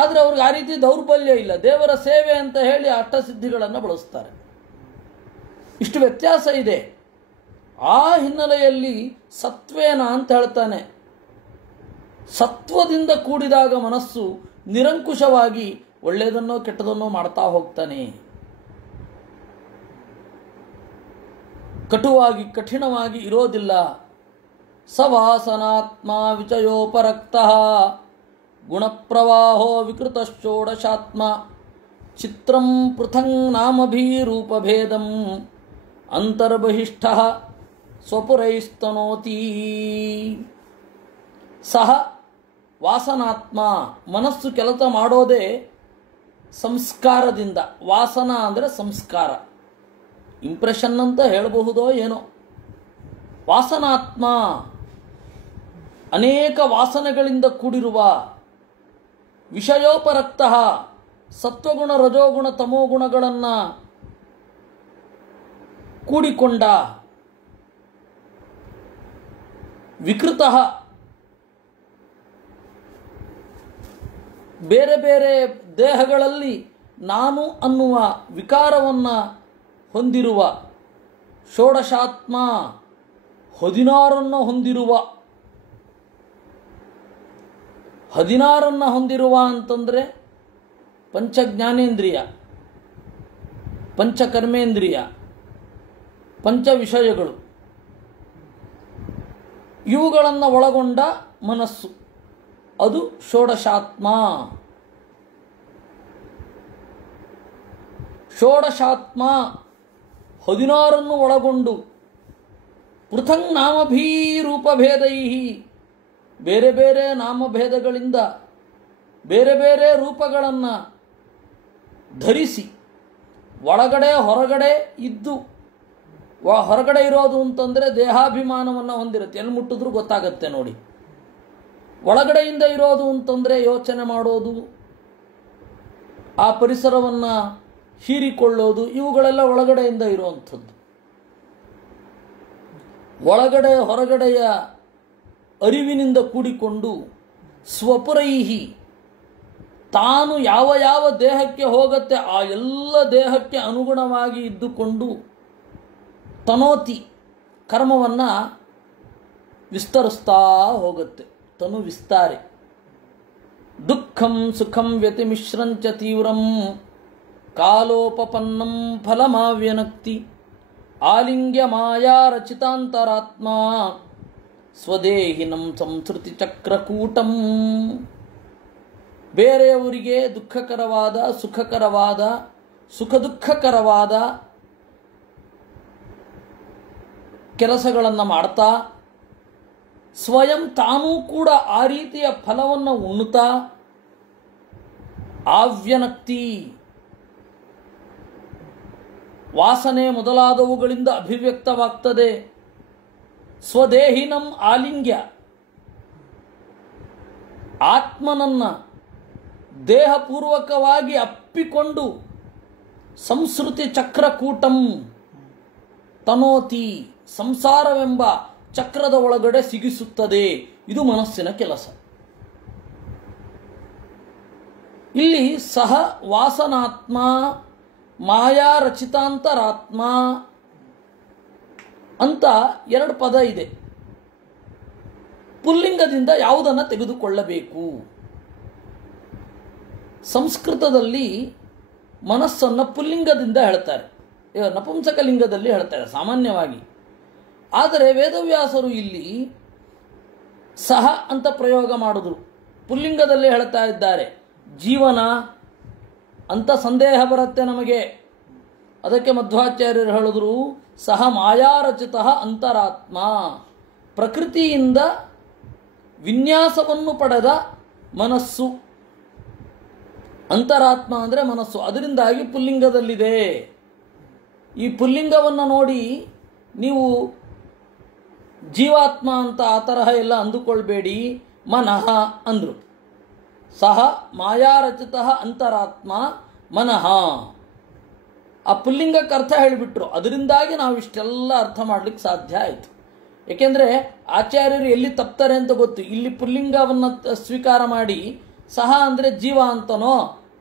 ಆದರೆ ಅವ್ರಿಗೆ ಆ ರೀತಿ ದೌರ್ಬಲ್ಯ ಇಲ್ಲ. ದೇವರ ಸೇವೆ ಅಂತ ಹೇಳಿ ಅಷ್ಟಸಿದ್ಧಿಗಳನ್ನು ಬಳಸ್ತಾರೆ. ಇಷ್ಟು ವ್ಯತ್ಯಾಸ ಇದೆ. ಆ ಹಿನ್ನೆಲೆಯಲ್ಲಿ ಸತ್ವೇನ ಅಂತ ಹೇಳ್ತಾನೆ. ಸತ್ವದಿಂದ ಕೂಡಿದಾಗ ಮನಸ್ಸು ನಿರಂಕುಶವಾಗಿ ಒಳ್ಳೆಯದನ್ನೋ ಕೆಟ್ಟದನ್ನೋ ಮಾಡ್ತಾ ಹೋಗ್ತಾನೆ. ಕಟುವಾಗಿ ಕಠಿಣವಾಗಿ ಇರೋದಿಲ್ಲ. ಸವಾಸನಾತ್ಮ ವಿಚಯೋಪರಕ್ತ ಗುಣಪ್ರವಾಹೋ ವಿಕೃತ ಷೋಡಶಾತ್ಮ ಚಿತ್ರಂ ಪೃಥಂಗ್ ನಾಮಭೀರೂಪಭೇದಂ ಅಂತರ್ಬಹಿಷ್ಠ ಸ್ವಪುರೈಸ್ತನೋತಿ. ಸಹ ವಾಸನಾತ್ಮ, ಮನಸ್ಸು ಕೆಲಸ ಮಾಡೋದೇ ಸಂಸ್ಕಾರದಿಂದ. ವಾಸನ ಅಂದರೆ ಸಂಸ್ಕಾರ, ಇಂಪ್ರೆಷನ್ ಅಂತ ಹೇಳಬಹುದೋ ಏನೋ. ವಾಸನಾತ್ಮ ಅನೇಕ ವಾಸನೆಗಳಿಂದ ಕೂಡಿರುವ, ವಿಷಯೋಪರಕ್ತ ಸತ್ವಗುಣ ರಜೋಗುಣ ತಮೋಗುಣಗಳನ್ನು ಕೂಡಿಕೊಂಡ, ವಿಕೃತ ಬೇರೆ ಬೇರೆ ದೇಹಗಳಲ್ಲಿ ನಾನು ಅನ್ನುವ ವಿಕಾರವನ್ನು ಹೊಂದಿರುವ, ಷೋಡಶಾತ್ಮ 16 ಹೊಂದಿರುವ, 16 ಹೊಂದಿರುವ ಅಂತಂದರೆ ಪಂಚಜ್ಞಾನೇಂದ್ರಿಯ, ಪಂಚಕರ್ಮೇಂದ್ರಿಯ, ಪಂಚ ವಿಷಯಗಳು, ಇವುಗಳನ್ನು ಒಳಗೊಂಡ ಮನಸ್ಸು, ಅದು ಷೋಡಶಾತ್ಮ. ಷೋಡಶಾತ್ಮ 16 ಒಳಗೊಂಡು ಪೃಥಂಗ್ ನಾಮಭೀರೂಪಭೇದೈ, ಬೇರೆ ಬೇರೆ ನಾಮಭೇದಗಳಿಂದ ಬೇರೆ ಬೇರೆ ರೂಪಗಳನ್ನು ಧರಿಸಿ ಒಳಗಡೆ ಹೊರಗಡೆ ಇದ್ದು, ಹೊರಗಡೆ ಇರೋದು ಅಂತಂದರೆ ದೇಹಾಭಿಮಾನವನ್ನು ಹೊಂದಿರುತ್ತೆ, ಎಲ್ಲಿ ಮುಟ್ಟಿದ್ರೂ ಗೊತ್ತಾಗತ್ತೆ ನೋಡಿ. ಒಳಗಡೆಯಿಂದ ಇರೋದು ಅಂತಂದರೆ ಯೋಚನೆ ಮಾಡೋದು, ಆ ಪರಿಸರವನ್ನು ಹೀರಿಕೊಳ್ಳೋದು, ಇವುಗಳೆಲ್ಲ ಒಳಗಡೆಯಿಂದ ಇರುವಂಥದ್ದು. ಒಳಗಡೆ ಹೊರಗಡೆಯ ಅರಿವಿನಿಂದ ಕೂಡಿಕೊಂಡು ಸ್ವಪುರೈಹಿ, ತಾನು ಯಾವ ಯಾವ ದೇಹಕ್ಕೆ ಹೋಗುತ್ತೆ ಆ ಎಲ್ಲ ದೇಹಕ್ಕೆ ಅನುಗುಣವಾಗಿ ಇದ್ದುಕೊಂಡು ತನೋತಿ, ಕರ್ಮವನ್ನು ವಿಸ್ತರಿಸ್ತಾ ಹೋಗುತ್ತೆ. ತನು ವಿಸ್ತಾರೆ. ದುಃಖಂ ಸುಖಂ ವ್ಯತಿಮಿಶ್ರಂಚ ತೀವ್ರಂ ಕಾಲೋಪಪನ್ನಂ ಫಲಮಾವ್ಯನಕ್ತಿ ಆಲಿಂಗ್ಯ ಮಾಯಾ ರಚಿತಾಂತರಾತ್ಮ ಸ್ವದೇಹಿನಂ ಸಂಸ್ಕೃತಿ ಚಕ್ರಕೂಟಂ. ಬೇರೆಯವರಿಗೆ ದುಃಖಕರವಾದ ಸುಖಕರವಾದ ಸುಖ ದುಃಖಕರವಾದ ಕೆಲಸಗಳನ್ನು ಮಾಡ್ತಾ, ಸ್ವಯಂ ತಾನೂ ಕೂಡ ಆ ರೀತಿಯ ಫಲವನ್ನು ಉಣ್ಣುತ್ತಾ, ಆವ್ಯನಕ್ತಿ ವಾಸನೆ ಮೊದಲಾದವುಗಳಿಂದ ಅಭಿವ್ಯಕ್ತವಾಗ್ತದೆ. ಸ್ವದೇಹಿನಂ ಆಲಿಂಗ್ಯ, ಆತ್ಮನನ್ನ ದೇಹಪೂರ್ವಕವಾಗಿ ಅಪ್ಪಿಕೊಂಡು ಸಂಸ್ಕೃತಿ ಚಕ್ರಕೂಟಂ ತನೋತಿ, ಸಂಸಾರವೆಂಬ ಚಕ್ರದ ಒಳಗಡೆ ಸಿಗಿಸುತ್ತದೆ. ಇದು ಮನಸ್ಸಿನ ಕೆಲಸ. ಇಲ್ಲಿ ಸಹ ವಾಸನಾತ್ಮ, ಮಾಯಾ ರಚಿತಾಂತರಾತ್ಮ ಅಂತ 2 ಪದ ಇದೆ. ಪುಲ್ಲಿಂಗದಿಂದ ಯಾವುದನ್ನು ತೆಗೆದುಕೊಳ್ಳಬೇಕು? ಸಂಸ್ಕೃತದಲ್ಲಿ ಮನಸ್ಸನ್ನು ಪುಲ್ಲಿಂಗದಿಂದ ಹೇಳ್ತಾರೆ, ನಪುಂಸಕಲಿಂಗದಲ್ಲಿ ಹೇಳ್ತಾರೆ ಸಾಮಾನ್ಯವಾಗಿ. ಆದರೆ ವೇದವ್ಯಾಸರು ಇಲ್ಲಿ ಸಹ ಅಂತ ಪ್ರಯೋಗ ಮಾಡಿದ್ರು, ಪುಲ್ಲಿಂಗದಲ್ಲಿ ಹೇಳ್ತಾ ಇದ್ದಾರೆ. ಜೀವನ ಅಂತ ಸಂದೇಹ ಬರುತ್ತೆ ನಮಗೆ. ಅದಕ್ಕೆ ಮಧ್ವಾಚಾರ್ಯರು ಹೇಳಿದ್ರು, ಸಹ ಮಾಯಾರಚಿತ ಅಂತರಾತ್ಮ, ಪ್ರಕೃತಿಯಿಂದ ವಿನ್ಯಾಸವನ್ನು ಪಡೆದ ಮನಸ್ಸು. ಅಂತರಾತ್ಮ ಅಂದರೆ ಮನಸ್ಸು, ಅದರಿಂದಾಗಿ ಪುಲ್ಲಿಂಗದಲ್ಲಿದೆ. ಈ ಪುಲ್ಲಿಂಗವನ್ನು ನೋಡಿ ನೀವು ಜೀವಾತ್ಮ ಅಂತ ಆ ತರಹ ಎಲ್ಲ ಅಂದುಕೊಳ್ಬೇಡಿ. ಮನಃ ಅಂದರು. ಸಹ ಮಾಯಾರಚಿತ ಅಂತರಾತ್ಮ ಮನಃ, ಆ ಪುಲ್ಲಿಂಗಕ್ಕೆ ಅರ್ಥ ಹೇಳಿಬಿಟ್ರು. ಅದರಿಂದಾಗಿ ನಾವು ಇಷ್ಟೆಲ್ಲ ಅರ್ಥ ಮಾಡಲಿಕ್ಕೆ ಸಾಧ್ಯ ಆಯಿತು. ಏಕೆಂದರೆ ಆಚಾರ್ಯರು ಎಲ್ಲಿ ತಪ್ತಾರೆ ಅಂತ ಗೊತ್ತು. ಇಲ್ಲಿ ಪುಲ್ಲಿಂಗವನ್ನು ಸ್ವೀಕಾರ ಮಾಡಿ ಸಹ ಅಂದರೆ ಜೀವ ಅಂತನೋ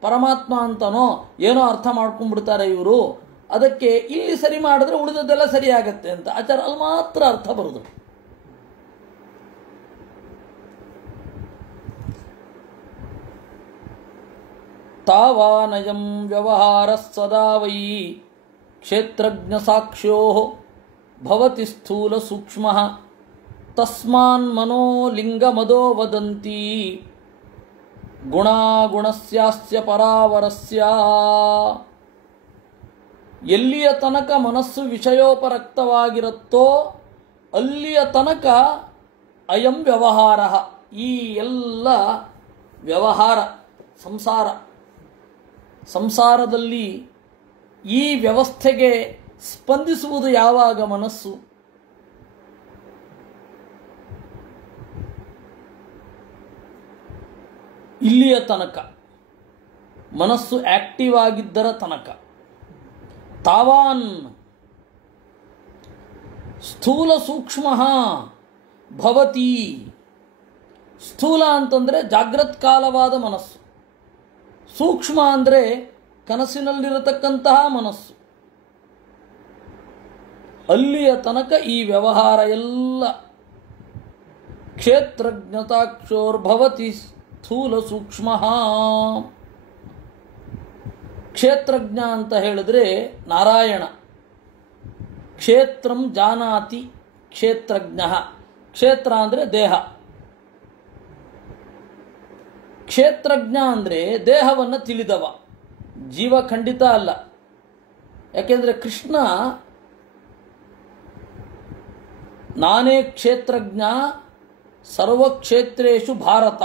ಪರಮಾತ್ಮ ಅಂತನೋ ಏನೋ ಅರ್ಥ ಮಾಡ್ಕೊಂಡ್ಬಿಡ್ತಾರೆ ಇವರು. ಅದಕ್ಕೆ ಇಲ್ಲಿ ಸರಿ ಮಾಡಿದ್ರೆ ಉಳಿದದ್ದೆಲ್ಲ ಸರಿಯಾಗತ್ತೆ ಅಂತ ಆಚಾರ ಅಲ್ಲಿ ಮಾತ್ರ ಅರ್ಥ ಬರುದು. ತಾವಾನಯಂ ವ್ಯವಹಾರ ಸದಾ ವೈ ಕ್ಷೇತ್ರಜ್ಞ ಸಾಕ್ಷ್ಯೋ ಭವತಿ ಸ್ಥೂಲ ಸೂಕ್ಷ್ಮ ತಸ್ಮಾನ್ ಮನೋಲಿಂಗ ಮದೋ ವದಂತಿ ಗುಣಾಗುಣಸ್ಯಾಸ್ಯ ಪರಾವರಸ್ಯ. ಎಲ್ಲಿಯ ತನಕ ಮನಸ್ಸು ವಿಷಯೋಪರಕ್ತವಾಗಿರುತ್ತೋ ಅಲ್ಲಿಯ ತನಕ ಅಯಂ ವ್ಯವಹಾರ, ಈ ಎಲ್ಲ ವ್ಯವಹಾರ ಸಂಸಾರದಲ್ಲಿ ಈ ವ್ಯವಸ್ಥೆಗೆ ಸ್ಪಂದಿಸುವುದು ಯಾವಾಗ ಮನಸ್ಸು, ಇಲ್ಲಿಯ ತನಕ ಮನಸ್ಸು ಆಕ್ಟಿವ್ ಆಗಿದ್ದರ ತನಕ. ತಾವಾನ್ ಸ್ಥೂಲ ಸೂಕ್ಷ್ಮ ಭವತಿ. ಸ್ಥೂಲ ಅಂತಂದರೆ ಜಾಗೃತ್ ಕಾಲವಾದ ಮನಸ್ಸು, ಸೂಕ್ಷ್ಮ ಅಂದರೆ ಕನಸಿನಲ್ಲಿರತಕ್ಕಂತಹ ಮನಸ್ಸು. ಅಲ್ಲಿಯ ತನಕ ಈ ವ್ಯವಹಾರ ಎಲ್ಲ ಕ್ಷೇತ್ರಜ್ಞತಾಕ್ಷೋರ್ಭವತಿ ಸ್ಥೂಲ ಸೂಕ್ಷ್ಮ. ಕ್ಷೇತ್ರಜ್ಞ ಅಂತ ಹೇಳಿದ್ರೆ ನಾರಾಯಣ. ಕ್ಷೇತ್ರಂ ಜಾನಾತಿ ಕ್ಷೇತ್ರಜ್ಞ. ಕ್ಷೇತ್ರ ಅಂದರೆ ದೇಹ, ಕ್ಷೇತ್ರಜ್ಞ ಅಂದರೆ ದೇಹವನ್ನು ತಿಳಿದವ. ಜೀವ ಖಂಡಿತ ಅಲ್ಲ. ಯಾಕೆಂದರೆ ಕೃಷ್ಣ ನಾನೇ ಕ್ಷೇತ್ರಜ್ಞ ಸರ್ವಕ್ಷೇತ್ರೇಷು ಭಾರತ,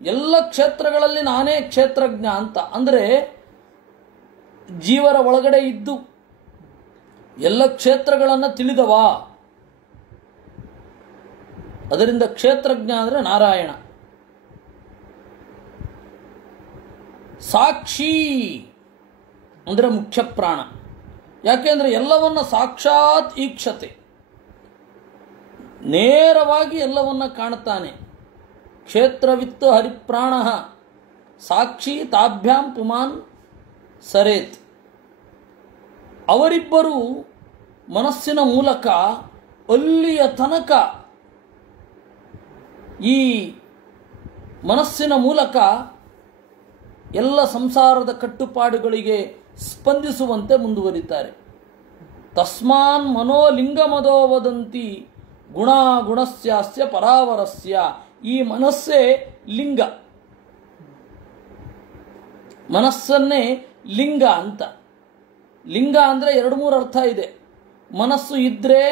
ಎಲ್ಲ ಕ್ಷೇತ್ರಗಳಲ್ಲಿ ನಾನೇ ಕ್ಷೇತ್ರಜ್ಞ ಅಂತ. ಅಂದರೆ ಜೀವರ ಒಳಗಡೆ ಇದ್ದು ಎಲ್ಲ ಕ್ಷೇತ್ರಗಳನ್ನು ತಿಳಿದವ. ಅದರಿಂದ ಕ್ಷೇತ್ರಜ್ಞ ಅಂದರೆ ನಾರಾಯಣ. ಸಾಕ್ಷಿ ಅಂದರೆ ಮುಖ್ಯ ಪ್ರಾಣ. ಯಾಕೆಂದರೆ ಎಲ್ಲವನ್ನ ಸಾಕ್ಷಾತ್ ಈಕ್ಷತೆ, ನೇರವಾಗಿ ಎಲ್ಲವನ್ನ ಕಾಣುತ್ತಾನೆ. ಕ್ಷೇತ್ರವಿತ್ತು ಹರಿಪ್ರಾಣ ಸಾಕ್ಷಿ ತಾಭ್ಯಾಂ ಪುಮಾನ್ ಸರೇತ್. ಅವರಿಬ್ಬರು ಮನಸ್ಸಿನ ಮೂಲಕ ಅಲ್ಲಿಯ ತನಕ, ಈ ಮನಸ್ಸಿನ ಮೂಲಕ ಎಲ್ಲ ಸಂಸಾರದ ಕಟ್ಟುಪಾಡುಗಳಿಗೆ ಸ್ಪಂದಿಸುವಂತೆ ಮುಂದುವರಿತಾರೆ. ತಸ್ಮಾನ್ ಮನೋಲಿಂಗ ಮದೋ ವದಂತಿ ಗುಣಾಗುಣಸ್ಯಾಸ್ಯ ಪರಾವರಸ್ಯ. ಈ ಮನಸ್ಸೇ ಲಿಂಗ, ಮನಸ್ಸನ್ನೇ ಲಿಂಗ ಅಂತ. ಲಿಂಗ ಅಂದರೆ 2-3 ಅರ್ಥ ಇದೆ. ಮನಸ್ಸು ಇದ್ರೆ,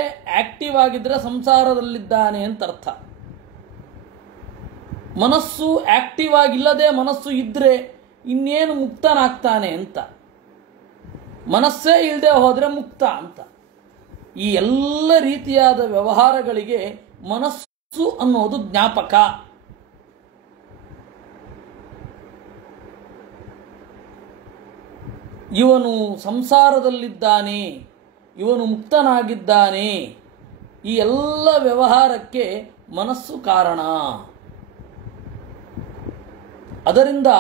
ಆಕ್ಟಿವ್ ಆಗಿದ್ರೆ ಸಂಸಾರದಲ್ಲಿದ್ದಾನೆ ಅಂತ ಅರ್ಥ. ಮನಸ್ಸು ಆಕ್ಟಿವ್ ಆಗಿಲ್ಲದೆ ಮನಸ್ಸು ಇದ್ರೆ ಇನ್ನೇನು ಮುಕ್ತನಾಗ್ತಾನೆ ಅಂತ. ಮನಸ್ಸೇ ಇಲ್ಲದೆ ಹೋದರೆ ಮುಕ್ತ ಅಂತ. ಈ ಎಲ್ಲ ರೀತಿಯಾದ ವ್ಯವಹಾರಗಳಿಗೆ ಮನಸ್ಸು ಅನ್ನೋದು ಜ್ಞಾಪಕ. ಇವನು ಸಂಸಾರದಲ್ಲಿದ್ದಾನೆ, ಇವನು ಮುಕ್ತನಾಗಿದ್ದಾನೆ, ಈ ಎಲ್ಲ ವ್ಯವಹಾರಕ್ಕೆ ಮನಸ್ಸು ಕಾರಣ. ಅದರಿಂದ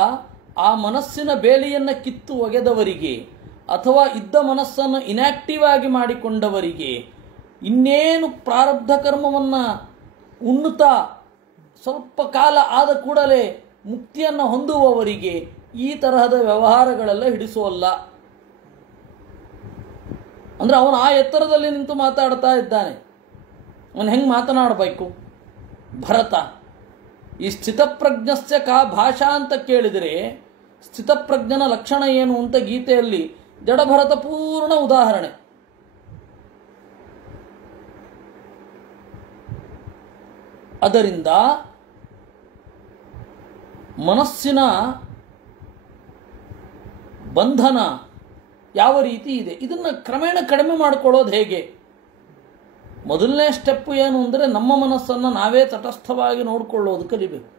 ಆ ಮನಸ್ಸಿನ ಬೇಲಿಯನ್ನು ಕಿತ್ತು ಒಗೆದವರಿಗೆ ಅಥವಾ ಇದ್ದ ಮನಸ್ಸನ್ನು ಇನ್ಯಾಕ್ಟಿವ್ ಆಗಿ ಮಾಡಿಕೊಂಡವರಿಗೆ, ಇನ್ನೇನು ಪ್ರಾರಬ್ಧ ಕರ್ಮವನ್ನು ಉಣ್ಣುತ್ತಾ ಸ್ವಲ್ಪ ಕಾಲ ಆದ ಕೂಡಲೇ ಮುಕ್ತಿಯನ್ನು ಹೊಂದುವವರಿಗೆ ಈ ತರಹದ ವ್ಯವಹಾರಗಳೆಲ್ಲ ಹಿಡಿಸೋಲ್ಲ. ಅಂದರೆ ಅವನು ಆ ಎತ್ತರದಲ್ಲಿ ನಿಂತು ಮಾತಾಡ್ತಾ ಇದ್ದಾನೆ. ಅವನು ಹೆಂಗೆ ಮಾತನಾಡಬೇಕು? ಭರತ ಈ ಸ್ಥಿತಪ್ರಜ್ಞಸ್ಯ ಕಾ ಭಾಷಾ ಅಂತ ಕೇಳಿದರೆ ಸ್ಥಿತಪ್ರಜ್ಞನ ಲಕ್ಷಣ ಏನು ಅಂತ ಗೀತೆಯಲ್ಲಿ ಜಡಭರತ ಪೂರ್ಣ ಉದಾಹರಣೆ. ಅದರಿಂದ ಮನಸ್ಸಿನ ಬಂಧನ ಯಾವ ರೀತಿ ಇದೆ, ಇದನ್ನು ಕ್ರಮೇಣ ಕಡಿಮೆ ಮಾಡಿಕೊಳ್ಳೋದು ಹೇಗೆ? ಮೊದಲನೇ ಸ್ಟೆಪ್ ಏನು ಅಂದರೆ ನಮ್ಮ ಮನಸ್ಸನ್ನು ನಾವೇ ತಟಸ್ಥವಾಗಿ ನೋಡಿಕೊಳ್ಳೋದು ಕಲಿಬೇಕು.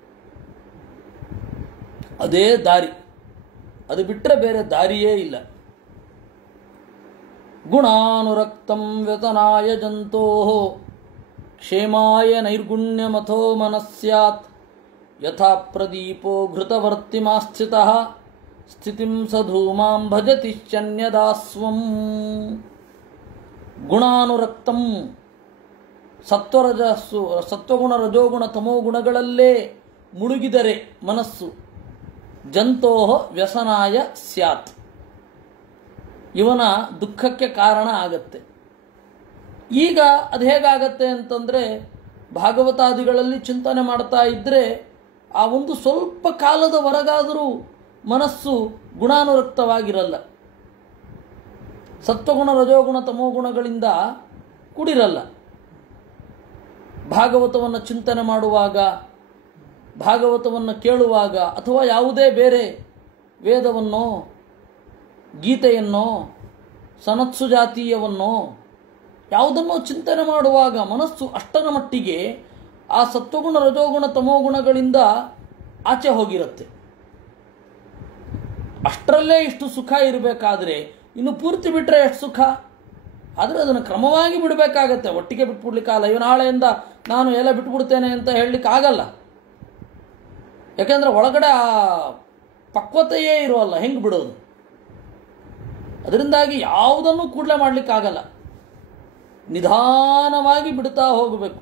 ಅದೇ ದಾರಿ, ಅದು ಬಿಟ್ಟರೆ ಬೇರೆ ದಾರಿಯೇ ಇಲ್ಲ. ಗುಣಾನುರಕ್ತಂ ವ್ಯತನಾಯ ಜಂತೋ ಕ್ಷೇಮಾಯ ನೈರ್ಗುಣ್ಯಮಥೋ ಮನಸ್ಸ್ಯಾತ್ ಯಥಾ ಪ್ರದೀಪೋ ಘೃತವರ್ತಿಮಾಸ್ಥಿತಃ ಸ್ಥಿತಿಂ ಸಧೂಮಾಂ ಭಜತಿಶ್ಚನ್ಯದಾಸ್ವಂ. ಗುಣಾನುರಕ್ತಂ, ಸತ್ವಗುಣ ರಜೋಗುಣ ತಮೋ ಗುಣಗಳಲ್ಲೇ ಮುಳುಗಿದರೆ ಮನಸ್ಸು ಜಂತೋ ವ್ಯಸನಾಯ ಸ್ಯಾತ್, ಇವನ ದುಃಖಕ್ಕೆ ಕಾರಣ ಆಗತ್ತೆ. ಈಗ ಅದು ಹೇಗಾಗತ್ತೆ ಅಂತಂದರೆ, ಭಾಗವತಾದಿಗಳಲ್ಲಿ ಚಿಂತನೆ ಮಾಡ್ತಾ ಇದ್ದರೆ ಆ ಒಂದು ಸ್ವಲ್ಪ ಕಾಲದವರೆಗಾದರೂ ಮನಸ್ಸು ಗುಣಾನುರಕ್ತವಾಗಿರಲ್ಲ, ಸತ್ವಗುಣ ರಜೋಗುಣ ತಮೋಗುಣಗಳಿಂದ ಕೂಡಿರಲ್ಲ. ಭಾಗವತವನ್ನು ಚಿಂತನೆ ಮಾಡುವಾಗ, ಭಾಗವತವನ್ನು ಕೇಳುವಾಗ, ಅಥವಾ ಯಾವುದೇ ಬೇರೆ ವೇದವನ್ನೋ ಗೀತೆಯನ್ನೋ ಸನತ್ಸು ಜಾತೀಯವನ್ನೋ ಯಾವುದನ್ನೋ ಚಿಂತನೆ ಮಾಡುವಾಗ ಮನಸ್ಸು ಅಷ್ಟರ ಮಟ್ಟಿಗೆ ಆ ಸತ್ವಗುಣ ರಜೋಗುಣ ತಮೋಗುಣಗಳಿಂದ ಆಚೆ ಹೋಗಿರುತ್ತೆ. ಅಷ್ಟರಲ್ಲೇ ಇಷ್ಟು ಸುಖ ಇರಬೇಕಾದ್ರೆ ಇನ್ನು ಪೂರ್ತಿ ಬಿಟ್ಟರೆ ಎಷ್ಟು ಸುಖ. ಆದರೆ ಅದನ್ನು ಕ್ರಮವಾಗಿ ಬಿಡಬೇಕಾಗತ್ತೆ. ಒಟ್ಟಿಗೆ ಬಿಟ್ಬಿಡ್ಲಿಕ್ಕಾಗಲ್ಲ. ಇವ ನಾಳೆಯಿಂದ ನಾನು ಎಲ್ಲ ಬಿಟ್ಬಿಡ್ತೇನೆ ಅಂತ ಹೇಳಲಿಕ್ಕೆ ಆಗಲ್ಲ. ಯಾಕೆಂದರೆ ಒಳಗಡೆ ಆ ಪಕ್ವತೆಯೇ ಇರೋಲ್ಲ, ಹೆಂಗೆ ಬಿಡೋದು? ಅದರಿಂದಾಗಿ ಯಾವುದನ್ನು ಕೂಡಲೇ ಮಾಡಲಿಕ್ಕಾಗಲ್ಲ, ನಿಧಾನವಾಗಿ ಬಿಡ್ತಾ ಹೋಗಬೇಕು.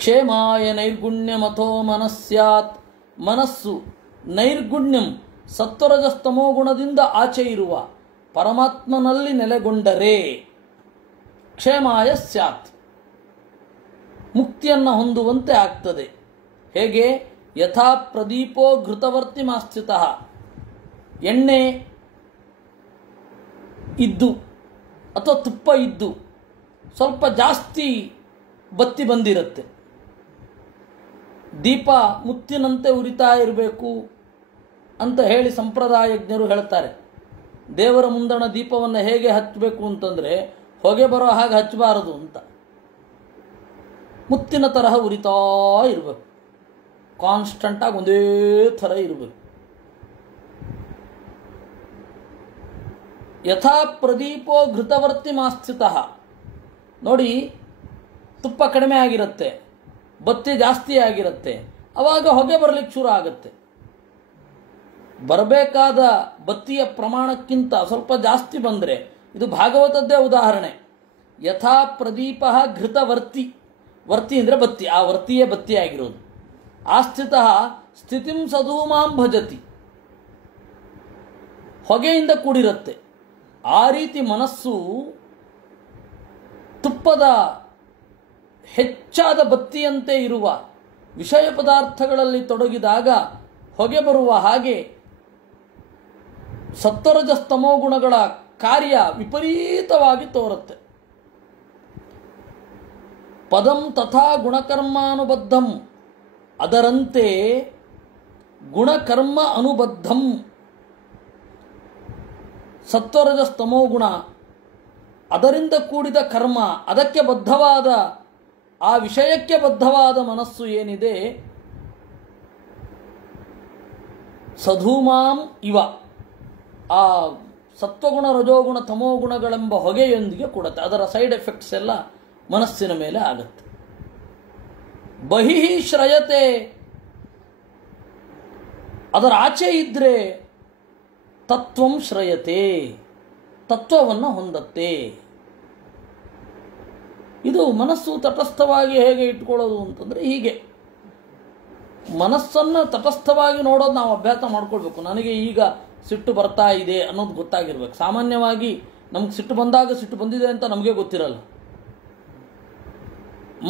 ಕ್ಷೇಮಾಯ ನೈರ್ಗುಣ್ಯ ಮಥೋ ಮನಸ್ಯಾತ್, ಮನಸ್ಸು ನೈರ್ಗುಣ್ಯಂ ಸತ್ವರಜಸ್ತಮೋ ಗುಣದಿಂದ ಆಚೆ ಇರುವ ಪರಮಾತ್ಮನಲ್ಲಿ ನೆಲೆಗೊಂಡರೆ ಕ್ಷೇಮಾಯ ಸ್ಯಾತ್, ಮುಕ್ತಿಯನ್ನು ಹೊಂದುವಂತೆ ಆಗ್ತದೆ. ಹೇಗೆ? ಯಥಾ ಪ್ರದೀಪೋ ಘೃತವರ್ತಿ ಮಾಸ್ಥಿತ, ಎಣ್ಣೆ ಇದ್ದು ಅಥವಾ ತುಪ್ಪ ಇದ್ದು ಸ್ವಲ್ಪ ಜಾಸ್ತಿ ಬತ್ತಿ ಬಂದಿರುತ್ತೆ, ದೀಪ ಮುತ್ತಿನಂತೆ ಉರಿತಾ ಇರಬೇಕು ಅಂತ ಹೇಳಿ ಸಂಪ್ರದಾಯಜ್ಞರು ಹೇಳ್ತಾರೆ. ದೇವರ ಮುಂದಣ ದೀಪವನ್ನು ಹೇಗೆ ಹಚ್ಚಬೇಕು ಅಂತಂದರೆ ಹೊಗೆ ಬರೋ ಹಾಗೆ ಹಚ್ಚಬಾರದು ಅಂತ, ಮುತ್ತಿನ ತರಹ ಉರಿತಾ ಇರಬೇಕು, ಕಾನ್ಸ್ಟಂಟಾಗಿ ಒಂದೇ ಥರ ಇರಬೇಕು. ಯಥಾ ಪ್ರದೀಪೋ ಘೃತವರ್ತಿ ಮಾಸ್ಥಿತ, ನೋಡಿ ತುಪ್ಪ ಕಡಿಮೆ ಆಗಿರುತ್ತೆ, ಬತ್ತಿ ಜಾಸ್ತಿ ಆಗಿರುತ್ತೆ, ಆವಾಗ ಹೊಗೆ ಬರಲಿಕ್ಕೆ ಶುರು ಆಗುತ್ತೆ. ಬರಬೇಕಾದ ಬತ್ತಿಯ ಪ್ರಮಾಣಕ್ಕಿಂತ ಸ್ವಲ್ಪ ಜಾಸ್ತಿ ಬಂದರೆ, ಇದು ಭಾಗವತದ್ದೇ ಉದಾಹರಣೆ. ಯಥಾ ಪ್ರದೀಪ ಘೃತವರ್ತಿ, ವರ್ತಿ ಅಂದರೆ ಬತ್ತಿ, ಆ ವರ್ತಿಯೇ ಬತ್ತಿ ಆಗಿರೋದು. ಆಸ್ಥಿತ ಸ್ಥಿತಿಂ ಸಧೂಮಾಂ ಭಜತಿ, ಹೊಗೆಯಿಂದ ಕೂಡಿರುತ್ತೆ. ಆ ರೀತಿ ಮನಸ್ಸು ತುಪ್ಪದ ಹೆಚ್ಚಾದ ಬತ್ತಿಯಂತೆ ಇರುವ ವಿಷಯ ಪದಾರ್ಥಗಳಲ್ಲಿ ತೊಡಗಿದಾಗ ಹೊಗೆ ಬರುವ ಹಾಗೆ ಸತ್ವರಜಸ್ತಮೋ ಗುಣಗಳ ಕಾರ್ಯ ವಿಪರೀತವಾಗಿ ತೋರುತ್ತೆ. ಪದಂ ತಥಾ ಗುಣಕರ್ಮಾನುಬದ್ಧಂ, ಅದರಂತೆ ಗುಣಕರ್ಮ ಅನುಬದ್ಧಂ, ಸತ್ವರಜಸ್ತಮೋ ಗುಣ ಅದರಿಂದ ಕೂಡಿದ ಕರ್ಮ, ಅದಕ್ಕೆ ಬದ್ಧವಾದ ಆ ವಿಷಯಕ್ಕೆ ಬದ್ಧವಾದ ಮನಸ್ಸು ಏನಿದೆ, ಸಧೂಮಾಂ ಇವ, ಆ ಸತ್ವಗುಣ ರಜೋಗುಣ ತಮೋಗುಣಗಳೆಂಬ ಹೊಗೆಯೊಂದಿಗೆ ಕೂಡುತ್ತೆ. ಅದರ ಸೈಡ್ ಎಫೆಕ್ಟ್ಸ್ ಎಲ್ಲ ಮನಸ್ಸಿನ ಮೇಲೆ ಆಗುತ್ತೆ. ಬಹಿಃ ಶ್ರಯತೆ, ಅದರ ಆಚೆ ಇದ್ರೆ ತತ್ವಂ ಶ್ರಯತೆ, ತತ್ವವನ್ನು ಹೊಂದತ್ತೆ. ಇದು ಮನಸ್ಸು ತಟಸ್ಥವಾಗಿ ಹೇಗೆ ಇಟ್ಕೊಳ್ಳೋದು ಅಂತಂದರೆ ಹೀಗೆ, ಮನಸ್ಸನ್ನು ತಟಸ್ಥವಾಗಿ ನೋಡೋದು ನಾವು ಅಭ್ಯಾಸ ಮಾಡ್ಕೊಳ್ಬೇಕು. ನನಗೆ ಈಗ ಸಿಟ್ಟು ಬರ್ತಾ ಇದೆ ಅನ್ನೋದು ಗೊತ್ತಾಗಿರ್ಬೇಕು. ಸಾಮಾನ್ಯವಾಗಿ ನಮ್ಗೆ ಸಿಟ್ಟು ಬಂದಾಗ ಸಿಟ್ಟು ಬಂದಿದೆ ಅಂತ ನಮಗೆ ಗೊತ್ತಿರಲ್ಲ.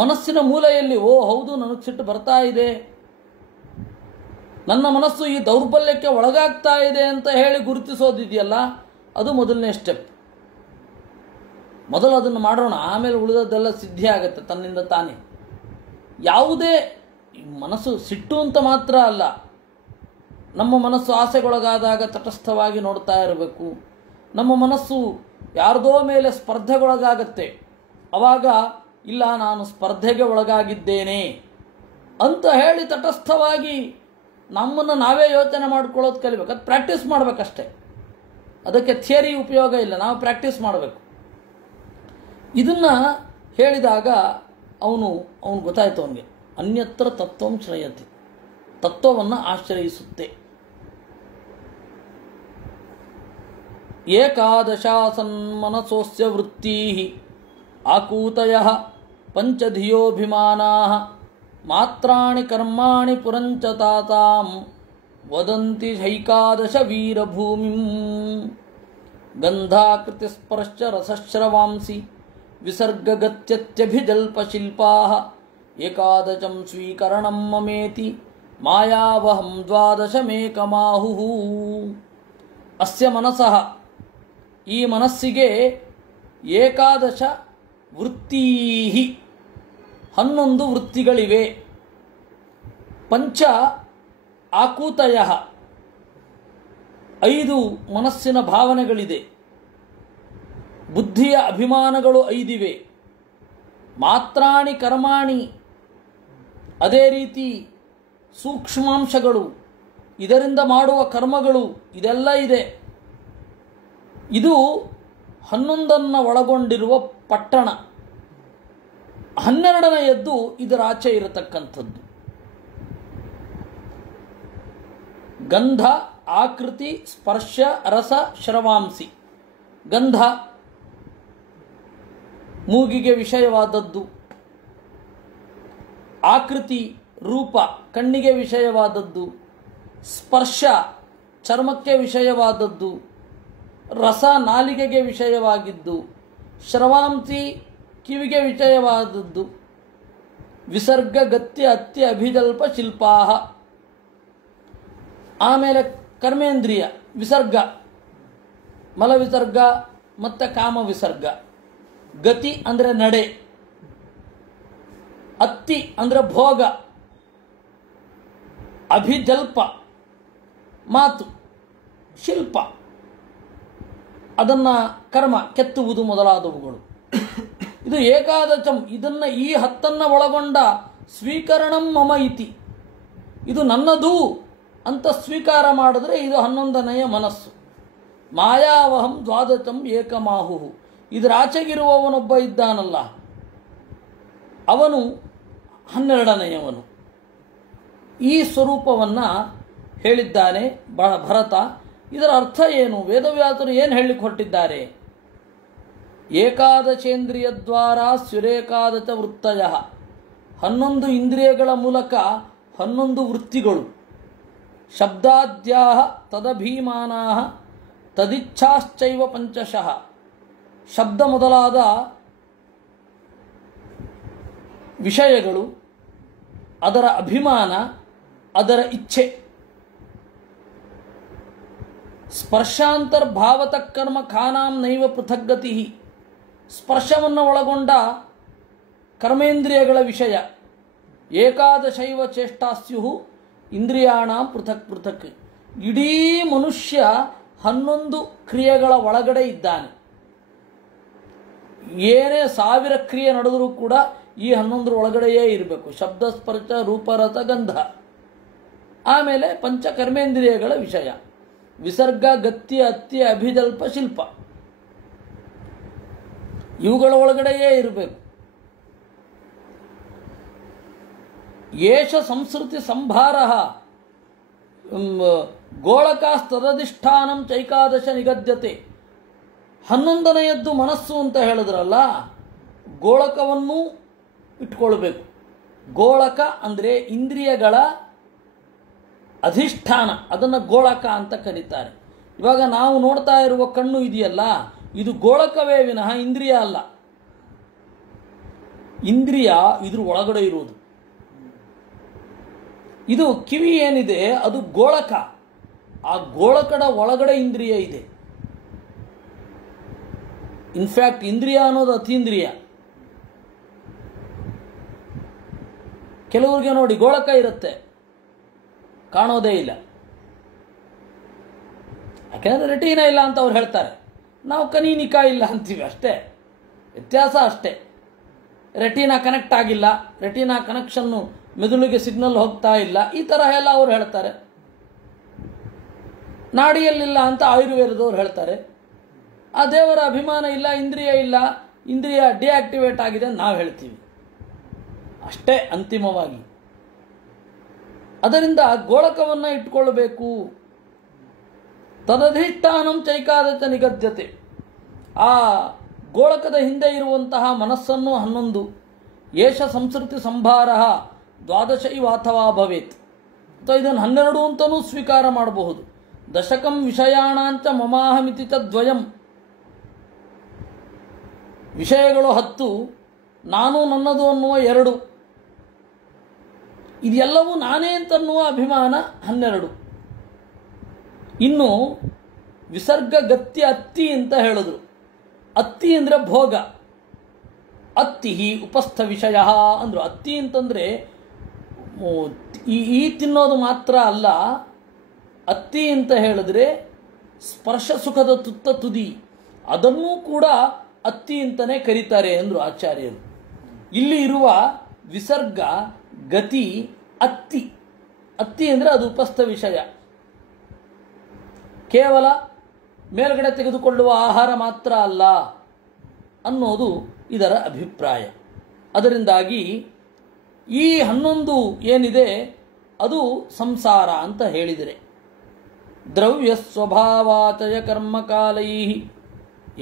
ಮನಸ್ಸಿನ ಮೂಲೆಯಲ್ಲಿ ಓ ಹೌದು ನನಗೆ ಸಿಟ್ಟು ಬರ್ತಾ ಇದೆ, ನನ್ನ ಮನಸ್ಸು ಈ ದೌರ್ಬಲ್ಯಕ್ಕೆ ಒಳಗಾಗ್ತಾ ಇದೆ ಅಂತ ಹೇಳಿ ಗುರುತಿಸೋದಿದೆಯಲ್ಲ, ಅದು ಮೊದಲನೇ ಸ್ಟೆಪ್. ಮೊದಲು ಅದನ್ನು ಮಾಡೋಣ, ಆಮೇಲೆ ಉಳಿದದ್ದೆಲ್ಲ ಸಿದ್ಧಿ ಆಗುತ್ತೆ ತನ್ನಿಂದ ತಾನೇ. ಯಾವುದೇ ಮನಸ್ಸು ಸಿಟ್ಟು ಅಂತ ಮಾತ್ರ ಅಲ್ಲ, ನಮ್ಮ ಮನಸ್ಸು ಆಸೆಗೊಳಗಾದಾಗ ತಟಸ್ಥವಾಗಿ ನೋಡ್ತಾ ಇರಬೇಕು. ನಮ್ಮ ಮನಸ್ಸು ಯಾರದೋ ಮೇಲೆ ಸ್ಪರ್ಧೆಗೊಳಗಾಗತ್ತೆ, ಆವಾಗ ಇಲ್ಲ ನಾನು ಸ್ಪರ್ಧೆಗೆ ಒಳಗಾಗಿದ್ದೇನೆ ಅಂತ ಹೇಳಿ ತಟಸ್ಥವಾಗಿ ನಮ್ಮನ್ನು ನಾವೇ ಯೋಚನೆ ಮಾಡ್ಕೊಳ್ಳೋದು ಕಲಿಬೇಕು. ಅದು ಪ್ರಾಕ್ಟೀಸ್ ಮಾಡಬೇಕಷ್ಟೆ, ಅದಕ್ಕೆ ಥಿಯರಿ ಉಪಯೋಗ ಇಲ್ಲ, ನಾವು ಪ್ರಾಕ್ಟೀಸ್ ಮಾಡಬೇಕು. ಇದನ್ನು ಹೇಳಿದಾಗ ಅವನು ಗೊತ್ತಾಯ್ತು ಅವನಿಗೆ, ಅನ್ಯತ್ರ ತತ್ವಂ ಶ್ರಯತೆ, ತತ್ವವನ್ನು ಆಶ್ರಯಿಸುತ್ತೆ. ಏಕಾದಶಾಸನ್ಮನಸೋಸ್ಯ ವೃತ್ತೀಃ ಆಕೂತಯಃ ಪಂಚಧಿಯೋಭಿಮಾನಾಃ ಮಾತ್ರಾಣಿ ಕರ್ಮಾಣಿ ಪುರಂಚ ತಾತಾಂ ವದಂತಿ ಹೈಕಾದಶ ವೀರಭೂಮಿಂ ಗಂಧಾಕೃತಿ ಸ್ಪರ್ಶ ರಸಶ್ರವಾಂಸಿ ವಿಸರ್ಗಗತ್ಯತ್ಯಭಿಜಲ್ಪಶಿಲ್ಪಾಃ ಏಕಾದಶಂ ಸ್ವೀಕರಣಂ ಮಮೇತಿ ಮಾಯಾವಹಂ ದ್ವಾದಶಮೇಕಮಾಹುಃ. ಅಸ್ಯ ಮನಸಃ ಈ ಮನಸ್ಸಿಗೆ ಏಕಾದಶ ವೃತ್ತೀಹಿ 11 ವೃತ್ತಿಗಳಿವೆ. ಪಂಚ ಆಕೂತಯ 5 ಮನಸ್ಸಿನ ಭಾವನೆಗಳಿದೆ. ಬುದ್ಧಿಯ ಅಭಿಮಾನಗಳು 5 ಇವೆ. ಮಾತ್ರಾಣಿ ಕರ್ಮಾಣಿ ಅದೇ ರೀತಿ ಸೂಕ್ಷ್ಮಾಂಶಗಳು, ಇದರಿಂದ ಮಾಡುವ ಕರ್ಮಗಳು ಇದೆಲ್ಲ ಇದೆ. ಇದು 11 ಒಳಗೊಂಡಿರುವ ಪಟ್ಟಣ. 12ನೆಯದ್ದು ಇದರಾಚೆ ಇರತಕ್ಕಂಥದ್ದು. ಗಂಧ ಆಕೃತಿ ಸ್ಪರ್ಶ ರಸ ಶ್ರವಾಂಸಿ. ಗಂಧ ಮೂಗಿಗೆ ವಿಷಯವಾದದ್ದು, ಆಕೃತಿ ರೂಪ ಕಣ್ಣಿಗೆ ವಿಷಯವಾದದ್ದು, ಸ್ಪರ್ಶ ಚರ್ಮಕ್ಕೆ ವಿಷಯವಾದದ್ದು, ರಸ ನಾಲಿಗೆಗೆ ವಿಷಯವಾಗಿದ್ದು, ಶ್ರವಾಂಸಿ ಕಿವಿಗೆ ವಿಷಯವಾದದ್ದು, ವಿಸರ್ಗ ಗತ್ಯ ಅತ್ಯ ಅಭಿಜಲ್ಪ ಶಿಲ್ಪಾಹ. ಆಮೇಲೆ ಕರ್ಮೇಂದ್ರಿಯ ವಿಸರ್ಗ, ಮಲ ವಿಸರ್ಗ ಮತ್ತು ಕಾಮ ವಿಸರ್ಗ. ಗತಿ ಅಂದರೆ ನಡೆ, ಅತ್ತಿ ಅಂದರೆ ಭೋಗ, ಅಭಿಜಲ್ಪ ಮಾತು, ಶಿಲ್ಪ ಅದನ್ನು ಕರ್ಮ ಕೆತ್ತುವುದು ಮೊದಲಾದವುಗಳು. ಇದು ಏಕಾದಶಂ. ಈ 10 ಒಳಗೊಂಡ ಸ್ವೀಕರಣಂ ಮಮ ಇತಿ, ಇದು ನನ್ನದು ಅಂತ ಸ್ವೀಕಾರ ಮಾಡಿದ್ರೆ ಇದು 11ನೆಯ ಮನಸ್ಸು. ಮಾಯಾವಹಂ ದ್ವಾದಶಂ ಏಕಮಾಹು. ಇದರಾಚೆಗಿರುವವನೊಬ್ಬ ಇದ್ದಾನಲ್ಲ, ಅವನು 12ನೆಯವನು. ಈ ಸ್ವರೂಪವನ್ನು ಹೇಳಿದ್ದಾನೆ ಭರತ. ಇದರ ಅರ್ಥ ಏನು? ವೇದವ್ಯಾಸರು ಏನು ಹೇಳಲಿಕ್ಕೆ ಹೊರಟಿದ್ದಾರೆ? ಏಕಾದಶೇಂದ್ರಿಯದ್ವಾರ ಸ್ಯುರೇಕಾದಶ ವೃತ್ತಯ. 11 ಇಂದ್ರಿಯಗಳ ಮೂಲಕ 11 ವೃತ್ತಿಗಳು. ಶಬ್ದಾದ್ಯಾಹ ತದಭಿಮಾನಾಹ ತದಿಚ್ಛಾಶ್ಚೈವ ಪಂಚಶಃ. ಶಬ್ದ ಮೊದಲಾದ ವಿಷಯಗಳು, ಅದರ ಅಭಿಮಾನ, ಅದರ ಇಚ್ಛೆ. ಸ್ಪರ್ಶಾಂತರ್ಭಾವತ ಕರ್ಮ ಖಾನಾಂ ನೈವ ಪೃಥಗ್ಗತಿ. ಸ್ಪರ್ಶವನ್ನು ಒಳಗೊಂಡ ಕರ್ಮೇಂದ್ರಿಯಗಳ ವಿಷಯ. ಏಕಾದಶೈವ ಚೇಷ್ಟಾಸ್ಯು ಇಂದ್ರಿಯಾಣಾಂ ಪೃಥಕ್ ಪೃಥಕ್. ಇಡೀ ಮನುಷ್ಯ 11 ಕ್ರಿಯೆಗಳ ಒಳಗಡೆ ಇದ್ದಾನೆ. ಏನೇ 1000 ಕ್ರಿಯೆ ನಡೆದರೂ ಕೂಡ ಈ 11 ಒಳಗಡೆಯೇ ಇರಬೇಕು. ಶಬ್ದ ಸ್ಪರ್ಶ ರೂಪರಸ ಗಂಧ. ಆಮೇಲೆ ಪಂಚಕರ್ಮೇಂದ್ರಿಯಗಳ ವಿಷಯ, ವಿಸರ್ಗ ಗತ್ಯ ಅತ್ಯ ಅಭಿಜಲ್ಪ ಶಿಲ್ಪ, ಇವುಗಳ ಒಳಗಡೆಯೇ ಇರಬೇಕು. ಏಷ ಸಂಸ್ಕೃತಿ ಸಂಭಾರ ಗೋಳಕಾಸ್ತದಧಿಷ್ಠಾನಂ ಚೈಕಾದಶ ನಿಗದ್ಯತೆ. 11ನೆಯದ್ದು ಮನಸ್ಸು ಅಂತ ಹೇಳಿದ್ರಲ್ಲ, ಗೋಳಕವನ್ನು ಇಟ್ಕೊಳ್ಬೇಕು. ಗೋಳಕ ಅಂದರೆ ಇಂದ್ರಿಯಗಳ ಅಧಿಷ್ಠಾನ, ಅದನ್ನು ಗೋಳಕ ಅಂತ ಕರೀತಾರೆ. ಇವಾಗ ನಾವು ನೋಡ್ತಾ ಇರುವ ಕಣ್ಣು ಇದೆಯಲ್ಲ, ಇದು ಗೋಳಕವೇ ವಿನಃ ಇಂದ್ರಿಯ ಅಲ್ಲ. ಇಂದ್ರಿಯ ಇದ್ರ ಒಳಗಡೆ ಇರುವುದು. ಇದು ಕಿವಿ ಏನಿದೆ ಅದು ಗೋಳಕ. ಆ ಗೋಳಕದ ಒಳಗಡೆ ಇಂದ್ರಿಯ ಇದೆ. ಇನ್ಫ್ಯಾಕ್ಟ್ ಇಂದ್ರಿಯ ಅನ್ನೋದು ಅತೀಂದ್ರಿಯ. ಕೆಲವರಿಗೆ ನೋಡಿ ಗೋಳಕ ಇರುತ್ತೆ, ಕಾಣೋದೇ ಇಲ್ಲ. ಯಾಕೆಂದರೆ ರೆಟಿನಾ ಇಲ್ಲ ಅಂತ ಅವ್ರು ಹೇಳ್ತಾರೆ. ನಾವು ಕನೀನಿಕಾ ಇಲ್ಲ ಅಂತೀವಿ, ಅಷ್ಟೇ ವ್ಯತ್ಯಾಸ ಅಷ್ಟೇ. ರೆಟಿನಾ ಕನೆಕ್ಟ್ ಆಗಿಲ್ಲ, ರೆಟಿನಾ ಕನೆಕ್ಷನ್ನು ಮೆದುಳಿಗೆ ಸಿಗ್ನಲ್ ಹೋಗ್ತಾ ಇಲ್ಲ, ಈ ಥರ ಎಲ್ಲ ಅವ್ರು ಹೇಳ್ತಾರೆ. ನಾಡಿಯಲ್ಲಿಲ್ಲ ಅಂತ ಆಯುರ್ವೇದದವ್ರು ಹೇಳ್ತಾರೆ. ಆ ದೇವರ ಅಭಿಮಾನ ಇಲ್ಲ, ಇಂದ್ರಿಯ ಇಲ್ಲ, ಇಂದ್ರಿಯ ಡಿಆಕ್ಟಿವೇಟ್ ಆಗಿದೆ ಅಂತ ನಾವು ಹೇಳ್ತೀವಿ ಅಷ್ಟೇ ಅಂತಿಮವಾಗಿ. ಅದರಿಂದ ಗೋಳಕವನ್ನು ಇಟ್ಕೊಳ್ಬೇಕು. ತದಧಿಷ್ಠಾನಂ ಚೈಕಾದಚ ನಿಗದ್ಯತೆ. ಆ ಗೋಳಕದ ಹಿಂದೆ ಇರುವಂತಹ ಮನಸ್ಸನ್ನು 11, ಏಷ ಸಂಸ್ಕೃತಿ ಸಂಭಾರ 12 ಅಥವಾ ಭವೇತ್. ಅಥವಾ ಇದನ್ನು 12 ಅಂತಲೂ ಸ್ವೀಕಾರ ಮಾಡಬಹುದು. ದಶಕಂ ವಿಷಯಾಣಾಂಚ ಮಮಾಹಮಿತಿ ಚ ದ್ವಯಂ. ವಿಷಯಗಳು 10, ನಾನು ನನ್ನದು ಅನ್ನುವ 2. ಇದೆಲ್ಲವೂ ನಾನೇ ಅಂತನ್ನುವ ಅಭಿಮಾನ 12. ಇನ್ನು ವಿಸರ್ಗ ಗತ್ಯ ಅತ್ತಿ ಅಂತ ಹೇಳಿದ್ರು. ಅತ್ತಿ ಅಂದರೆ ಭೋಗ. ಅತ್ತಿ ಉಪಸ್ಥ ವಿಷಯ ಅಂದರು. ಅತ್ತಿ ಅಂತಂದರೆ ಈ ತಿನ್ನೋದು ಮಾತ್ರ ಅಲ್ಲ. ಅತ್ತಿ ಅಂತ ಹೇಳಿದ್ರೆ ಸ್ಪರ್ಶ ಸುಖದ ತುತ್ತ ತುದಿ, ಅದನ್ನೂ ಕೂಡ ಅತ್ತಿ ಅಂತಲೇ ಕರೀತಾರೆ ಅಂದರು ಆಚಾರ್ಯರು. ಇಲ್ಲಿ ಇರುವ ವಿಸರ್ಗ ಗತಿ ಅತ್ತಿ. ಅತ್ತಿ ಅಂದರೆ ಅದು ಉಪಸ್ಥ ವಿಷಯ, ಕೇವಲ ಮೇಲ್ಗಡೆ ತೆಗೆದುಕೊಳ್ಳುವ ಆಹಾರ ಮಾತ್ರ ಅಲ್ಲ ಅನ್ನೋದು ಇದರ ಅಭಿಪ್ರಾಯ. ಅದರಿಂದಾಗಿ ಈ 11 ಏನಿದೆ ಅದು ಸಂಸಾರ ಅಂತ ಹೇಳಿದರೆ, ದ್ರವ್ಯ ಸ್ವಭಾವಾಚಯ ಕರ್ಮಕಾಲೈ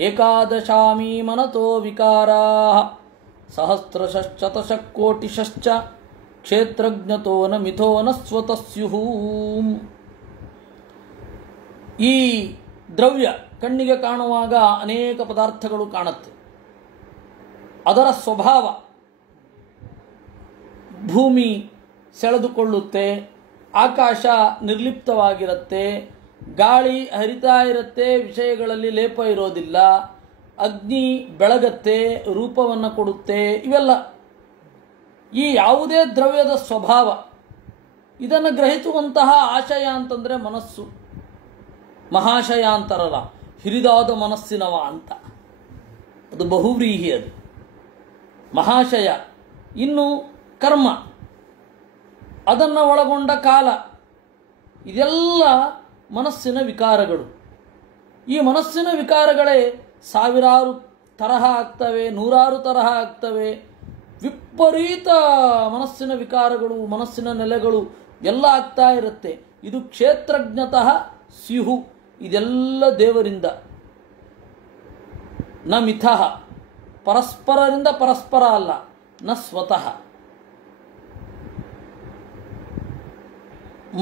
ಏಕಾದಶಾಮಿ ಮನತೋ ವಿಕಾರಾ ಸಹಸ್ರಶತಶಃ ಕೋಟಿಶ್ಚ ಕ್ಷೇತ್ರಜ್ಞತೋ ನ ಮಿಥೋ ನ ಸ್ವತಸ್ಯು. ಈ ದ್ರವ್ಯ ಕಣ್ಣಿಗೆ ಕಾಣುವಾಗ ಅನೇಕ ಪದಾರ್ಥಗಳು ಕಾಣುತ್ತೆ. ಅದರ ಸ್ವಭಾವ ಭೂಮಿ ಸೆಳೆದುಕೊಳ್ಳುತ್ತೆ, ಆಕಾಶ ನಿರ್ಲಿಪ್ತವಾಗಿರುತ್ತೆ, ಗಾಳಿ ಹರಿತಾ ಇರುತ್ತೆ, ವಿಷಯಗಳಲ್ಲಿ ಲೇಪ ಇರೋದಿಲ್ಲ, ಅಗ್ನಿ ಬೆಳಗತ್ತೆ, ರೂಪವನ್ನು ಕೊಡುತ್ತೆ. ಇವೆಲ್ಲ ಈ ಯಾವುದೇ ದ್ರವ್ಯದ ಸ್ವಭಾವ. ಇದನ್ನು ಗ್ರಹಿಸುವಂತಹ ಆಶಯ ಅಂತಂದರೆ ಮನಸ್ಸು. ಮಹಾಶಯ ಅಂತಾರಲ್ಲ, ಹಿರಿದಾದ ಮನಸ್ಸಿನವ ಅಂತ, ಅದು ಬಹುವ್ರೀಹಿ. ಅದು ಮಹಾಶಯ. ಇನ್ನು ಕರ್ಮ, ಅದನ್ನು ಒಳಗೊಂಡ ಕಾಲ, ಇದೆಲ್ಲ ಮನಸ್ಸಿನ ವಿಕಾರಗಳು. ಈ ಮನಸ್ಸಿನ ವಿಕಾರಗಳೇ ಸಾವಿರಾರು ತರಹ ಆಗ್ತವೆ, ನೂರಾರು ತರಹ ಆಗ್ತವೆ. ವಿಪರೀತ ಮನಸ್ಸಿನ ವಿಕಾರಗಳು, ಮನಸ್ಸಿನ ನೆಲೆಗಳು ಎಲ್ಲ ಆಗ್ತಾ ಇರುತ್ತೆ. ಇದು ಕ್ಷೇತ್ರಜ್ಞತಃ ಸ್ಯುಹು. ಇದೆಲ್ಲ ದೇವರಿಂದ. ನ ಮಿಥಃ, ಪರಸ್ಪರರಿಂದ ಪರಸ್ಪರ ಅಲ್ಲ, ನ ಸ್ವತಃ.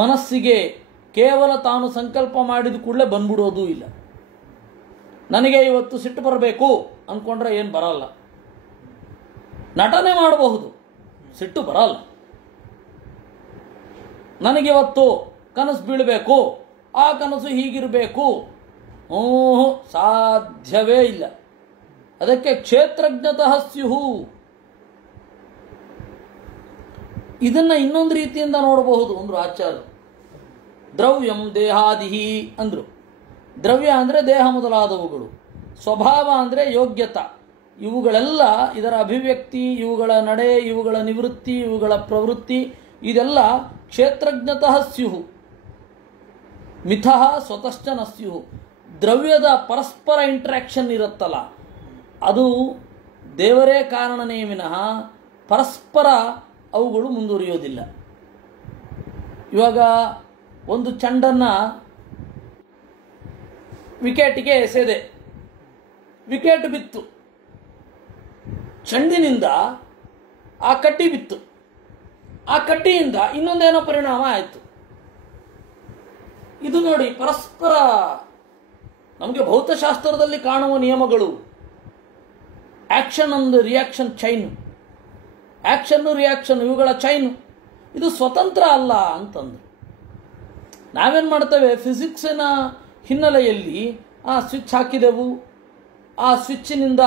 ಮನಸ್ಸಿಗೆ ಕೇವಲ ತಾನು ಸಂಕಲ್ಪ ಮಾಡಿದ ಕೂಡಲೇ ಬಂದ್ಬಿಡೋದು ಇಲ್ಲ. ನನಗೆ ಇವತ್ತು ಸಿಟ್ಟು ಬರಬೇಕು ಅಂದ್ಕೊಂಡ್ರೆ ಏನು ಬರಲ್ಲ. ನಟನೆ ಮಾಡಬಹುದು, ಸಿಟ್ಟು ಬರಲ್ಲ. ನನಗಿವತ್ತು ಕನಸು ಬೀಳಬೇಕು, ಆ ಕನಸು ಹೀಗಿರಬೇಕು, ಸಾಧ್ಯವೇ ಇಲ್ಲ. ಅದಕ್ಕೆ ಕ್ಷೇತ್ರಜ್ಞತಃ ಸ್ಯುಹು. ಇದನ್ನ ಇನ್ನೊಂದು ರೀತಿಯಿಂದ ನೋಡಬಹುದು ಅಂದ್ರು ಆಚಾರ್ಯರು. ದ್ರವ್ಯಂ ದೇಹಾದಿಹಿ ಅಂದ್ರು. ದ್ರವ್ಯ ಅಂದರೆ ದೇಹ ಮೊದಲಾದವುಗಳು, ಸ್ವಭಾವ ಅಂದರೆ ಯೋಗ್ಯತ. ಇವುಗಳೆಲ್ಲ ಇದರ ಅಭಿವ್ಯಕ್ತಿ, ಇವುಗಳ ನಡೆ, ಇವುಗಳ ನಿವೃತ್ತಿ, ಇವುಗಳ ಪ್ರವೃತ್ತಿ, ಇದೆಲ್ಲ ಕ್ಷೇತ್ರಜ್ಞತಃ ಸ್ಯುಹು. ಮಿಥಃ ಸ್ವತಶ್ಚ ನ ಸ್ಯುಹು. ದ್ರವ್ಯದ ಪರಸ್ಪರ ಇಂಟ್ರಾಕ್ಷನ್ ಇರುತ್ತಲ್ಲ, ಅದು ದೇವರೇ ಕಾರಣನೇ ವಿನಃ ಪರಸ್ಪರ ಅವುಗಳು ಮುಂದುವರಿಯೋದಿಲ್ಲ. ಇವಾಗ ಒಂದು ಚೆಂಡನ್ನು ವಿಕೆಟ್ಗೆ ಎಸೆದೆ, ವಿಕೆಟ್ ಬಿತ್ತು, ಚೆಂಡಿನಿಂದ ಆ ಕಟ್ಟಿ ಬಿತ್ತು, ಆ ಕಟ್ಟಿಯಿಂದ ಇನ್ನೊಂದೇನೋ ಪರಿಣಾಮ ಆಯಿತು. ಇದು ನೋಡಿ ಪರಸ್ಪರ ನಮಗೆ ಭೌತಶಾಸ್ತ್ರದಲ್ಲಿ ಕಾಣುವ ನಿಯಮಗಳು. Action and reaction chain, action reaction ಇವುಗಳ ಚೈನ್, ಇದು ಸ್ವತಂತ್ರ ಅಲ್ಲ ಅಂತಂದ್ರು. ನಾವೇನು ಮಾಡ್ತೇವೆ, ಫಿಸಿಕ್ಸಿನ ಹಿನ್ನೆಲೆಯಲ್ಲಿ ಆ ಸ್ವಿಚ್ ಹಾಕಿದೆವು, ಆ ಸ್ವಿಚ್ನಿಂದ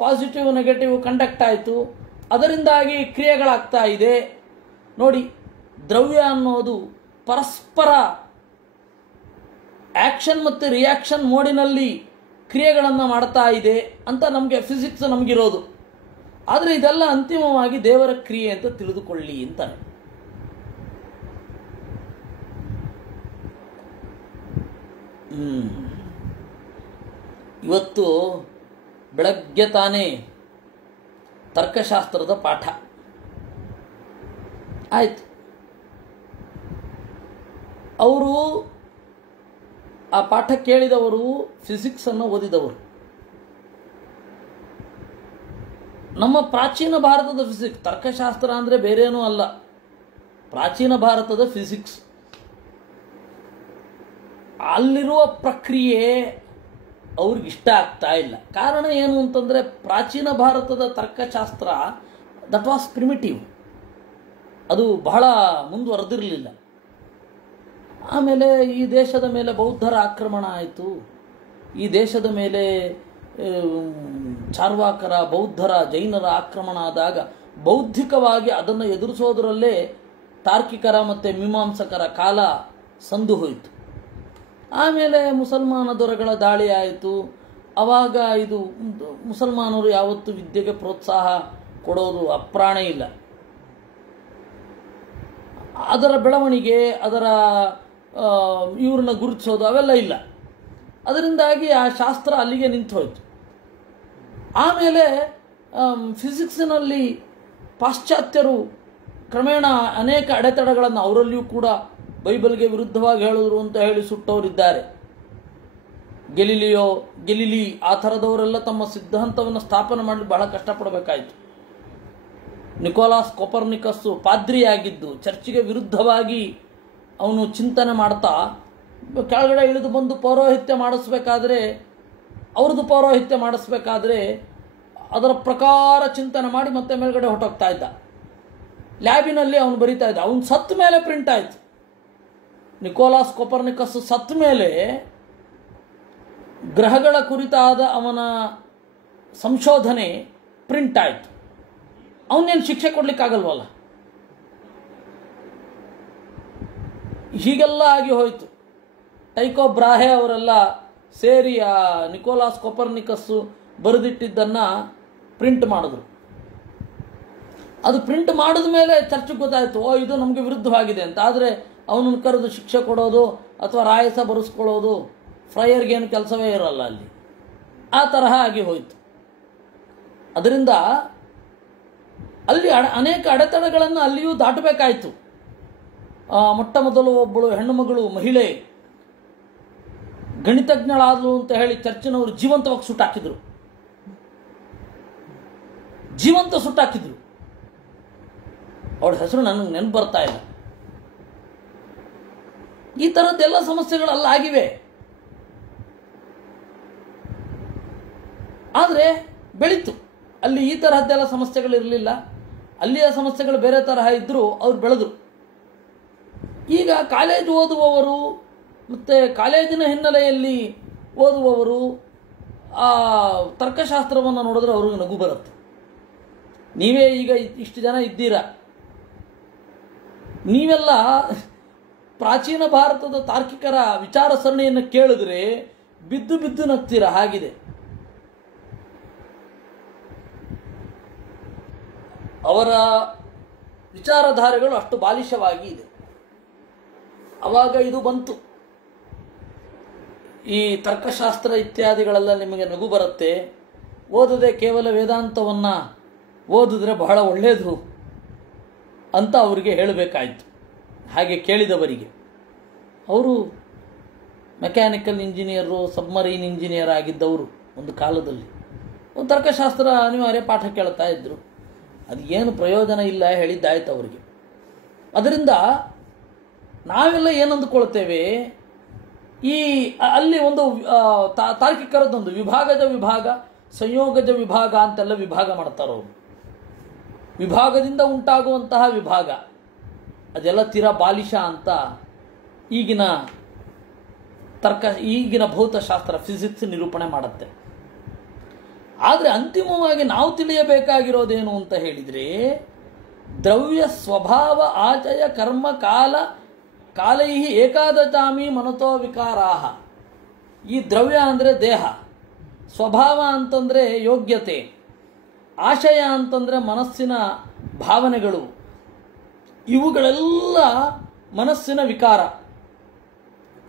ಪಾಸಿಟಿವ್ ನೆಗೆಟಿವ್ ಕಂಡಕ್ಟ್ ಆಯಿತು, ಅದರಿಂದಾಗಿ ಕ್ರಿಯೆಗಳಾಗ್ತಾ ಇದೆ. ನೋಡಿ, ದ್ರವ್ಯ ಅನ್ನೋದು ಪರಸ್ಪರ ಆಕ್ಷನ್ ಮತ್ತು ರಿಯಾಕ್ಷನ್ ಮೋಡಿನಲ್ಲಿ ಕ್ರಿಯೆಗಳನ್ನು ಮಾಡ್ತಾ ಇದೆ ಅಂತ ನಮಗೆ ಫಿಸಿಕ್ಸ್ ನಮಗಿರೋದು. ಆದರೆ ಇದೆಲ್ಲ ಅಂತಿಮವಾಗಿ ದೇವರ ಕ್ರಿಯೆ ಅಂತ ತಿಳಿದುಕೊಳ್ಳಿ ಅಂತಾನೆ. ಇವತ್ತು ಬೆಳಗ್ಗೆ ತಾನೇ ತರ್ಕಶಾಸ್ತ್ರದ ಪಾಠ ಆಯಿತು. ಅವರು ಆ ಪಾಠ ಕೇಳಿದವರು ಫಿಸಿಕ್ಸ್ ಅನ್ನು ಓದಿದವರು. ನಮ್ಮ ಪ್ರಾಚೀನ ಭಾರತದ ಫಿಸಿಕ್ಸ್, ತರ್ಕಶಾಸ್ತ್ರ ಅಂದರೆ ಬೇರೇನೂ ಅಲ್ಲ, ಪ್ರಾಚೀನ ಭಾರತದ ಫಿಸಿಕ್ಸ್, ಅಲ್ಲಿರುವ ಪ್ರಕ್ರಿಯೆ ಅವ್ರಿಗೆ ಇಷ್ಟ ಆಗ್ತಾ ಇಲ್ಲ. ಕಾರಣ ಏನು ಅಂತಂದರೆ, ಪ್ರಾಚೀನ ಭಾರತದ ತರ್ಕಶಾಸ್ತ್ರ ದಟ್ ವಾಸ್ ಪ್ರಿಮಿಟಿವ್, ಅದು ಬಹಳ ಮುಂದುವರೆದಿರಲಿಲ್ಲ. ಆಮೇಲೆ ಈ ದೇಶದ ಮೇಲೆ ಬೌದ್ಧರ ಆಕ್ರಮಣ ಆಯಿತು, ಈ ದೇಶದ ಮೇಲೆ ಚಾರ್ವಾಕರ, ಬೌದ್ಧರ, ಜೈನರ ಆಕ್ರಮಣ ಆದಾಗ ಬೌದ್ಧಿಕವಾಗಿ ಅದನ್ನು ಎದುರಿಸೋದರಲ್ಲೇ ತಾರ್ಕಿಕರ ಮತ್ತು ಮೀಮಾಂಸಕರ ಕಾಲ ಸಂದು ಹೋಯಿತು. ಆಮೇಲೆ ಮುಸಲ್ಮಾನ ದೊರೆಗಳ ದಾಳಿ ಆಯಿತು. ಆವಾಗ ಇದು ಮುಸಲ್ಮಾನರು ಯಾವತ್ತೂ ವಿದ್ಯೆಗೆ ಪ್ರೋತ್ಸಾಹ ಕೊಡೋದು ಅಪ್ರಾಣ ಇಲ್ಲ. ಅದರ ಬೆಳವಣಿಗೆ, ಅದರ ಇವ್ರನ್ನ ಗುರುತಿಸೋದು ಅವೆಲ್ಲ ಇಲ್ಲ. ಅದರಿಂದಾಗಿ ಆ ಶಾಸ್ತ್ರ ಅಲ್ಲಿಗೆ ನಿಂತು ಹೋಯಿತು. ಆಮೇಲೆ ಫಿಸಿಕ್ಸಿನಲ್ಲಿ ಪಾಶ್ಚಾತ್ಯರು ಕ್ರಮೇಣ ಅನೇಕ ಅಡೆತಡೆಗಳನ್ನು, ಅವರಲ್ಲಿಯೂ ಕೂಡ ಬೈಬಲ್ಗೆ ವಿರುದ್ಧವಾಗಿ ಹೇಳಿದ್ರು ಅಂತ ಹೇಳಿ ಸುಟ್ಟವರಿದ್ದಾರೆ. ಗೆಲಿಲಿ ಆ ಥರದವರೆಲ್ಲ ತಮ್ಮ ಸಿದ್ಧಾಂತವನ್ನು ಸ್ಥಾಪನೆ ಮಾಡಲಿ ಬಹಳ ಕಷ್ಟಪಡಬೇಕಾಯಿತು. ನಿಕೋಲಾಸ್ ಕೊಪರ್ನಿಕಸ್ಸು ಪಾದ್ರಿಯಾಗಿದ್ದು ಚರ್ಚಿಗೆ ವಿರುದ್ಧವಾಗಿ ಅವನು ಚಿಂತನೆ ಮಾಡ್ತಾ ಕೆಳಗಡೆ ಇಳಿದು ಬಂದು ಪೌರೋಹಿತ್ಯ ಮಾಡಿಸ್ಬೇಕಾದ್ರೆ, ಅವ್ರದ್ದು ಪೌರೋಹಿತ್ಯ ಮಾಡಿಸ್ಬೇಕಾದ್ರೆ ಅದರ ಪ್ರಕಾರ ಚಿಂತನೆ ಮಾಡಿ ಮತ್ತೆ ಮೇಲ್ಗಡೆ ಹೊಟ್ಟೋಗ್ತಾ ಇದ್ದ. ಲ್ಯಾಬಿನಲ್ಲಿ ಅವನು ಬರಿತಾ ಇದ್ದ. ಅವನು ಸತ್ತ ಮೇಲೆ ಪ್ರಿಂಟ್ ಆಯಿತು. ನಿಕೋಲಾಸ್ ಕೊಪರ್ನಿಕಸ್ ಸತ್ತ ಮೇಲೆ ಗ್ರಹಗಳ ಕುರಿತಾದ ಅವನ ಸಂಶೋಧನೆ ಪ್ರಿಂಟ್ ಆಯಿತು. ಅವನೇನು ಶಿಕ್ಷೆ ಕೊಡ್ಲಿಕ್ಕಾಗಲ್ವಲ್ಲ. ಹೀಗೆಲ್ಲ ಆಗಿ ಹೋಯಿತು. ಟೈಕೋ ಬ್ರಾಹೆ ಅವರೆಲ್ಲ ಸೇರಿ ಆ ನಿಕೋಲಾಸ್ ಕೊಪರ್ನಿಕಸ್ಸು ಬರೆದಿಟ್ಟಿದ್ದನ್ನು ಪ್ರಿಂಟ್ ಮಾಡಿದ್ರು. ಅದು ಪ್ರಿಂಟ್ ಮಾಡಿದ ಮೇಲೆ ಚರ್ಚೆಗೆ ಗೊತ್ತಾಯಿತು, ಓ ಇದು ನಮಗೆ ವಿರುದ್ಧವಾಗಿದೆ ಅಂತ. ಆದರೆ ಅವನನ್ನು ಕರೆದು ಶಿಕ್ಷೆ ಕೊಡೋದು ಅಥವಾ ರಾಯಸ ಬರೆಸ್ಕೊಳ್ಳೋದು ಫ್ರೈಯರ್ಗೇನು ಕೆಲಸವೇ ಇರಲ್ಲ ಅಲ್ಲಿ. ಆ ತರಹ ಆಗಿ ಹೋಯಿತು. ಅದರಿಂದ ಅಲ್ಲಿ ಅನೇಕ ಅಡೆತಡೆಗಳನ್ನು ಅಲ್ಲಿಯೂ ದಾಟಬೇಕಾಯಿತು. ಮೊಟ್ಟ ಮೊದಲು ಒಬ್ಬಳು ಹೆಣ್ಣು ಮಗಳು, ಮಹಿಳೆ ಗಣಿತಜ್ಞಳಾದಳು ಅಂತ ಹೇಳಿ ಚರ್ಚಿನವರು ಜೀವಂತವಾಗಿ ಸುಟ್ಟಾಕಿದ್ರು. ಅವಳ ಹೆಸರು ನನಗೆ ನೆನಪು ಬರ್ತಾ ಇಲ್ಲ. ಈ ಥರದ್ದೆಲ್ಲ ಸಮಸ್ಯೆಗಳೆಲ್ಲ ಆಗಿವೆ. ಆದರೆ ಬೆಳೀತು. ಅಲ್ಲಿ ಈ ತರಹದ್ದೆಲ್ಲ ಸಮಸ್ಯೆಗಳಿರಲಿಲ್ಲ. ಅಲ್ಲಿಯ ಸಮಸ್ಯೆಗಳು ಬೇರೆ ತರಹ ಇದ್ದರೂ ಅವ್ರು ಬೆಳೆದರು. ಈಗ ಕಾಲೇಜು ಓದುವವರು ಮತ್ತು ಕಾಲೇಜಿನ ಹಿನ್ನೆಲೆಯಲ್ಲಿ ಓದುವವರು ಆ ತರ್ಕಶಾಸ್ತ್ರವನ್ನು ನೋಡಿದ್ರೆ ಅವ್ರಿಗೆ ನಗು ಬರುತ್ತೆ. ನೀವೇ ಈಗ ಇಷ್ಟು ಜನ ಇದ್ದೀರಾ, ನೀವೆಲ್ಲ ಪ್ರಾಚೀನ ಭಾರತದ ತಾರ್ಕಿಕರ ವಿಚಾರ ಸರಣಿಯನ್ನು ಕೇಳಿದ್ರೆ ಬಿದ್ದು ಬಿದ್ದು ನಗ್ತೀರ. ಹಾಗಿದೆ ಅವರ ವಿಚಾರಧಾರೆಗಳು, ಅಷ್ಟು ಬಾಲಿಶವಾಗಿ ಇದೆ. ಆವಾಗ ಇದು ಬಂತು. ಈ ತರ್ಕಶಾಸ್ತ್ರ ಇತ್ಯಾದಿಗಳೆಲ್ಲ ನಿಮಗೆ ನಗು ಬರುತ್ತೆ. ಓದದೆ ಕೇವಲ ವೇದಾಂತವನ್ನು ಓದಿದ್ರೆ ಬಹಳ ಒಳ್ಳೆಯದು ಅಂತ ಅವರಿಗೆ ಹೇಳಬೇಕಾಯಿತು. ಹಾಗೆ ಕೇಳಿದವರಿಗೆ, ಅವರು ಮೆಕ್ಯಾನಿಕಲ್ ಇಂಜಿನಿಯರು, ಸಬ್ಮರೀನ್ ಇಂಜಿನಿಯರ್ ಆಗಿದ್ದವರು ಒಂದು ಕಾಲದಲ್ಲಿ. ಒಂದು ತರ್ಕಶಾಸ್ತ್ರ ಅನಿವಾರ್ಯ ಪಾಠ ಕೇಳ್ತಾ ಇದ್ದರು. ಅದು ಏನು ಪ್ರಯೋಜನ ಇಲ್ಲ ಹೇಳಿದ್ದಾಯ್ತು ಅವರಿಗೆ. ಅದರಿಂದ ನಾವೆಲ್ಲ ಏನಂದುಕೊಳ್ತೇವೆ, ಈ ಅಲ್ಲಿ ಒಂದು ತಾರ್ಕಿಕರದ್ದೊಂದು ವಿಭಾಗದ ವಿಭಾಗ, ಸಂಯೋಗಜ ವಿಭಾಗ ಅಂತೆಲ್ಲ ವಿಭಾಗ ಮಾಡ್ತಾರವರು. ವಿಭಾಗದಿಂದ ಉಂಟಾಗುವಂತಹ ವಿಭಾಗ ಅದೆಲ್ಲ ತೀರಾ ಬಾಲಿಶ ಅಂತ ಈಗಿನ ಭೌತಶಾಸ್ತ್ರ ಫಿಸಿಕ್ಸ್ ನಿರೂಪಣೆ ಮಾಡುತ್ತೆ. ಆದರೆ ಅಂತಿಮವಾಗಿ ನಾವು ತಿಳಿಯಬೇಕಾಗಿರೋದೇನು ಅಂತ ಹೇಳಿದರೆ, ದ್ರವ್ಯ ಸ್ವಭಾವ ಆಚಯ ಕರ್ಮ ಕಾಲೈ ಏಕಾದಚಾಮಿ ಮನತೋ ವಿಕಾರಾಹ. ಈ ದ್ರವ್ಯ ಅಂದರೆ ದೇಹ, ಸ್ವಭಾವ ಅಂತಂದರೆ ಯೋಗ್ಯತೆ, ಆಶಯ ಅಂತಂದರೆ ಮನಸ್ಸಿನ ಭಾವನೆಗಳು. ಇವುಗಳೆಲ್ಲ ಮನಸ್ಸಿನ ವಿಕಾರ.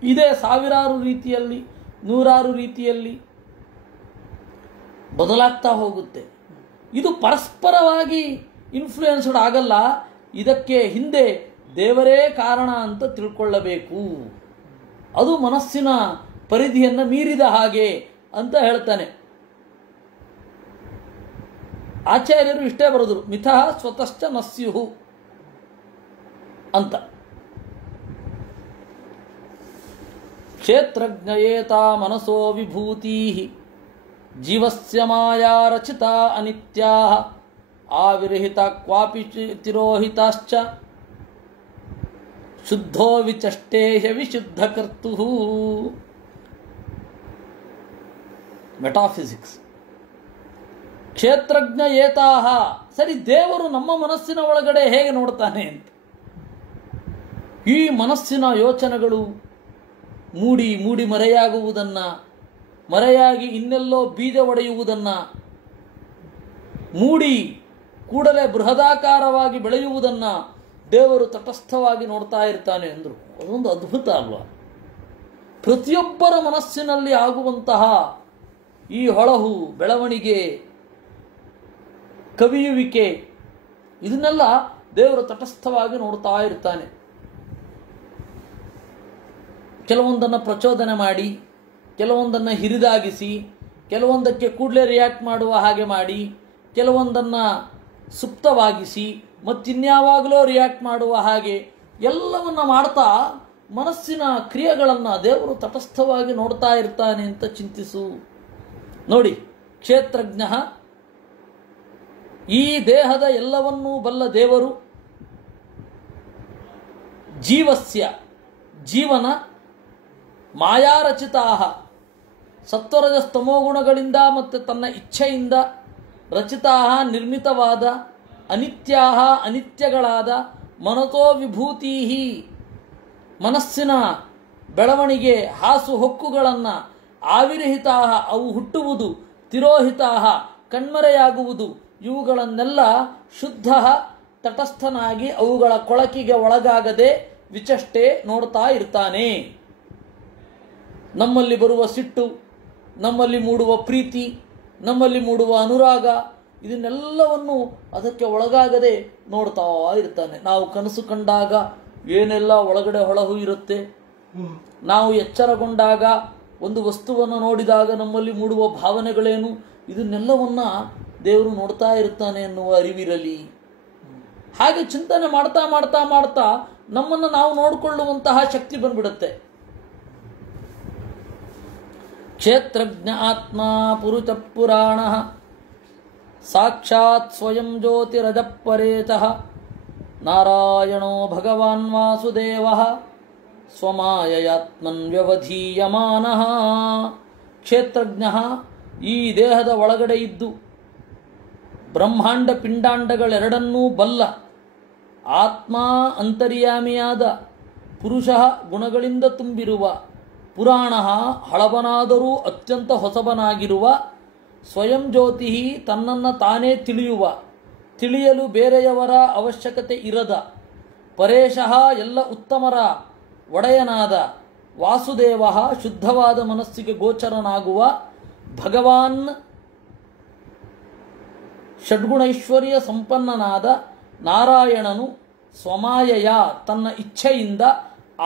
ಇದೇ ಸಾವಿರಾರು ರೀತಿಯಲ್ಲಿ, ನೂರಾರು ರೀತಿಯಲ್ಲಿ ಬದಲಾಗ್ತಾ ಹೋಗುತ್ತೆ. ಇದು ಪರಸ್ಪರವಾಗಿ ಇನ್ಫ್ಲೂಯೆನ್ಸ್ಡ್ ಆಗಲ್ಲ. ಇದಕ್ಕೆ ಹಿಂದೆ ದೇವರೇ ಕಾರಣ ಅಂತ ತಿಳ್ಕೊಳ್ಳಬೇಕು. ಅದು ಮನಸ್ಸಿನ ಪರಿಧಿಯನ್ನು ಮೀರಿದ ಹಾಗೆ ಅಂತ ಹೇಳ್ತಾನೆ. ಆಚಾರ್ಯರು ಇಷ್ಟೇ ಬರೆದರು, ಮಿಥಃ ಸ್ವತಶ್ಚ ನಸ್ಯುಹು ಅಂತ. ಕ್ಷೇತ್ರಜ್ಞಯೇತಾ ಮನಸೋ ವಿಭೂತಿ ಜೀವಸ್ಯ ಮಾಯಾ ರಚಿತಾ ಅನಿತ್ಯಾ ಆವಿರಹಿತ ಕ್ವಾಪಿ ತಿರೋಹಿತಾಶ್ಚ ಶುದ್ಧೋ ವಿಚಷ್ಟೇಹ ವಿಶುದ್ಧ ಕರ್ತು. ಮೆಟಾಫಿಸಿಕ್ಸ್. ಕ್ಷೇತ್ರಜ್ಞ ಏತಾಹ, ಸರಿ ದೇವರು ನಮ್ಮ ಮನಸ್ಸಿನ ಒಳಗಡೆ ಹೇಗೆ ನೋಡ್ತಾನೆ ಅಂತ. ಈ ಮನಸ್ಸಿನ ಯೋಚನೆಗಳು ಮೂಡಿ ಮೂಡಿ ಮರೆಯಾಗುವುದನ್ನ, ಮರೆಯಾಗಿ ಇನ್ನೆಲ್ಲೋ ಬೀಜ ಒಡೆಯುವುದನ್ನ, ಮೂಡಿ ಕೂಡಲೇ ಬೃಹದಾಕಾರವಾಗಿ ಬೆಳೆಯುವುದನ್ನ ದೇವರು ತಟಸ್ಥವಾಗಿ ನೋಡ್ತಾ ಇರ್ತಾನೆ ಅಂದರು. ಅದೊಂದು ಅದ್ಭುತ ಅಲ್ವಾ? ಪ್ರತಿಯೊಬ್ಬರ ಮನಸ್ಸಿನಲ್ಲಿ ಆಗುವಂತಹ ಈ ಹೊಳಹು, ಬೆಳವಣಿಗೆ, ಕವಿಯುವಿಕೆ, ಇದನ್ನೆಲ್ಲ ದೇವರು ತಟಸ್ಥವಾಗಿ ನೋಡ್ತಾ ಇರ್ತಾನೆ. ಕೆಲವೊಂದನ್ನು ಪ್ರಚೋದನೆ ಮಾಡಿ, ಕೆಲವೊಂದನ್ನು ಹಿರಿದಾಗಿಸಿ, ಕೆಲವೊಂದಕ್ಕೆ ಕೂಡಲೇ ರಿಯಾಕ್ಟ್ ಮಾಡುವ ಹಾಗೆ ಮಾಡಿ, ಕೆಲವೊಂದನ್ನು ಸುಪ್ತವಾಗಿಸಿ, ಮತ್ತಿನ್ಯಾವಾಗಲೂ ರಿಯಾಕ್ಟ್ ಮಾಡುವ ಹಾಗೆ ಎಲ್ಲವನ್ನ ಮಾಡ್ತಾ ಮನಸ್ಸಿನ ಕ್ರಿಯೆಗಳನ್ನು ದೇವರು ತಟಸ್ಥವಾಗಿ ನೋಡ್ತಾ ಇರ್ತಾನೆ ಅಂತ ಚಿಂತಿಸು. ನೋಡಿ, ಕ್ಷೇತ್ರಜ್ಞ, ಈ ದೇಹದ ಎಲ್ಲವನ್ನೂ ಬಲ್ಲ ದೇವರು, ಜೀವಸ್ಯ, ಜೀವನ, ಮಾಯಾರಚಿತಾ, ಸತ್ವರಜಸ್ತಮೋಗುಣಗಳಿಂದ ಮತ್ತು ತನ್ನ ಇಚ್ಛೆಯಿಂದ ರಚಿತಾ, ನಿರ್ಮಿತವಾದ, ಅನಿತ್ಯಾ, ಅನಿತ್ಯಗಳಾದ, ಮನತೋ ವಿಭೂತಿ, ಮನಸ್ಸಿನ ಬೆಳವಣಿಗೆ, ಹಾಸು ಹೊಕ್ಕುಗಳನ್ನು, ಆವಿರಹಿತಾ, ಅವು ಹುಟ್ಟುವುದು, ತಿರೋಹಿತಾ, ಕಣ್ಮರೆಯಾಗುವುದು, ಇವುಗಳನ್ನೆಲ್ಲ ಶುದ್ಧ, ತಟಸ್ಥನಾಗಿ ಅವುಗಳ ಕೊಳಕಿಗೆ ಒಳಗಾಗದೆ ವಿಚಷ್ಟೇ ನೋಡ್ತಾ ಇರ್ತಾನೆ. ನಮ್ಮಲ್ಲಿ ಬರುವ ಸಿಟ್ಟು, ನಮ್ಮಲ್ಲಿ ಮೂಡುವ ಪ್ರೀತಿ, ನಮ್ಮಲ್ಲಿ ಮೂಡುವ ಅನುರಾಗ, ಇದನ್ನೆಲ್ಲವನ್ನು ಅದಕ್ಕೆ ಒಳಗಾಗದೆ ನೋಡ್ತಾ ಇರ್ತಾನೆ. ನಾವು ಕನಸು ಕಂಡಾಗ ಏನೆಲ್ಲ ಒಳಗಡೆ ಹೊಳಹು ಇರುತ್ತೆ, ನಾವು ಎಚ್ಚರಗೊಂಡಾಗ ಒಂದು ವಸ್ತುವನ್ನು ನೋಡಿದಾಗ ನಮ್ಮಲ್ಲಿ ಮೂಡುವ ಭಾವನೆಗಳೇನು, ಇದನ್ನೆಲ್ಲವನ್ನ ದೇವರು ನೋಡ್ತಾ ಇರ್ತಾನೆ ಎನ್ನುವ ಅರಿವಿರಲಿ. ಹಾಗೆ ಚಿಂತನೆ ಮಾಡ್ತಾ ಮಾಡ್ತಾ ಮಾಡ್ತಾ ನಮ್ಮನ್ನು ನಾವು ನೋಡಿಕೊಳ್ಳುವಂತಹ ಶಕ್ತಿ ಬಂದ್ಬಿಡುತ್ತೆ. ಕ್ಷೇತ್ರಜ್ಞ ಆತ್ಮ ಪುರುಷ ಪುರಾಣ ಸಾಕ್ಷಾತ್ ಸ್ವಯಂ ಜ್ಯೋತಿರಜಪರೇತಃ ನಾರಾಯಣೋ ಭಗವಾನ್ ವಾಸುದೇವ ಸ್ವಮಾಯಯಾತ್ಮನ್ ವ್ಯವಧೀಯಮಾನಃ. ಕ್ಷೇತ್ರಜ್ಞ, ಈ ದೇಹದ ಒಳಗಡೆ ಇದ್ದು ಬ್ರಹ್ಮಾಂಡ ಪಿಂಡಾಂಡಗಳೆರಡನ್ನೂ ಬಲ್ಲ ಆತ್ಮ, ಅಂತರ್ಯಾಮಿಯಾದ ಪುರುಷ, ಗುಣಗಳಿಂದ ತುಂಬಿರುವ, ಪುರಾಣ, ಹಳಬನಾದರೂ ಅತ್ಯಂತ ಹೊಸಬನಾಗಿರುವ, ಸ್ವಯಂ ಜ್ಯೋತಿ, ತನ್ನನ್ನು ತಾನೇ ತಿಳಿಯುವ, ತಿಳಿಯಲು ಬೇರೆಯವರ ಅವಶ್ಯಕತೆ ಇರದ, ಪರೇಶಃ, ಎಲ್ಲ ಉತ್ತಮರ ಒಡೆಯನಾದ, ವಾಸುದೇವ, ಶುದ್ಧವಾದ ಮನಸ್ಸಿಗೆ ಗೋಚರನಾಗುವ, ಭಗವಾನ್, ಷಡ್ಗುಣೈಶ್ವರ್ಯ ಸಂಪನ್ನನಾದ ನಾರಾಯಣನು, ಸ್ವಮಾಯಯ, ತನ್ನ ಇಚ್ಛೆಯಿಂದ,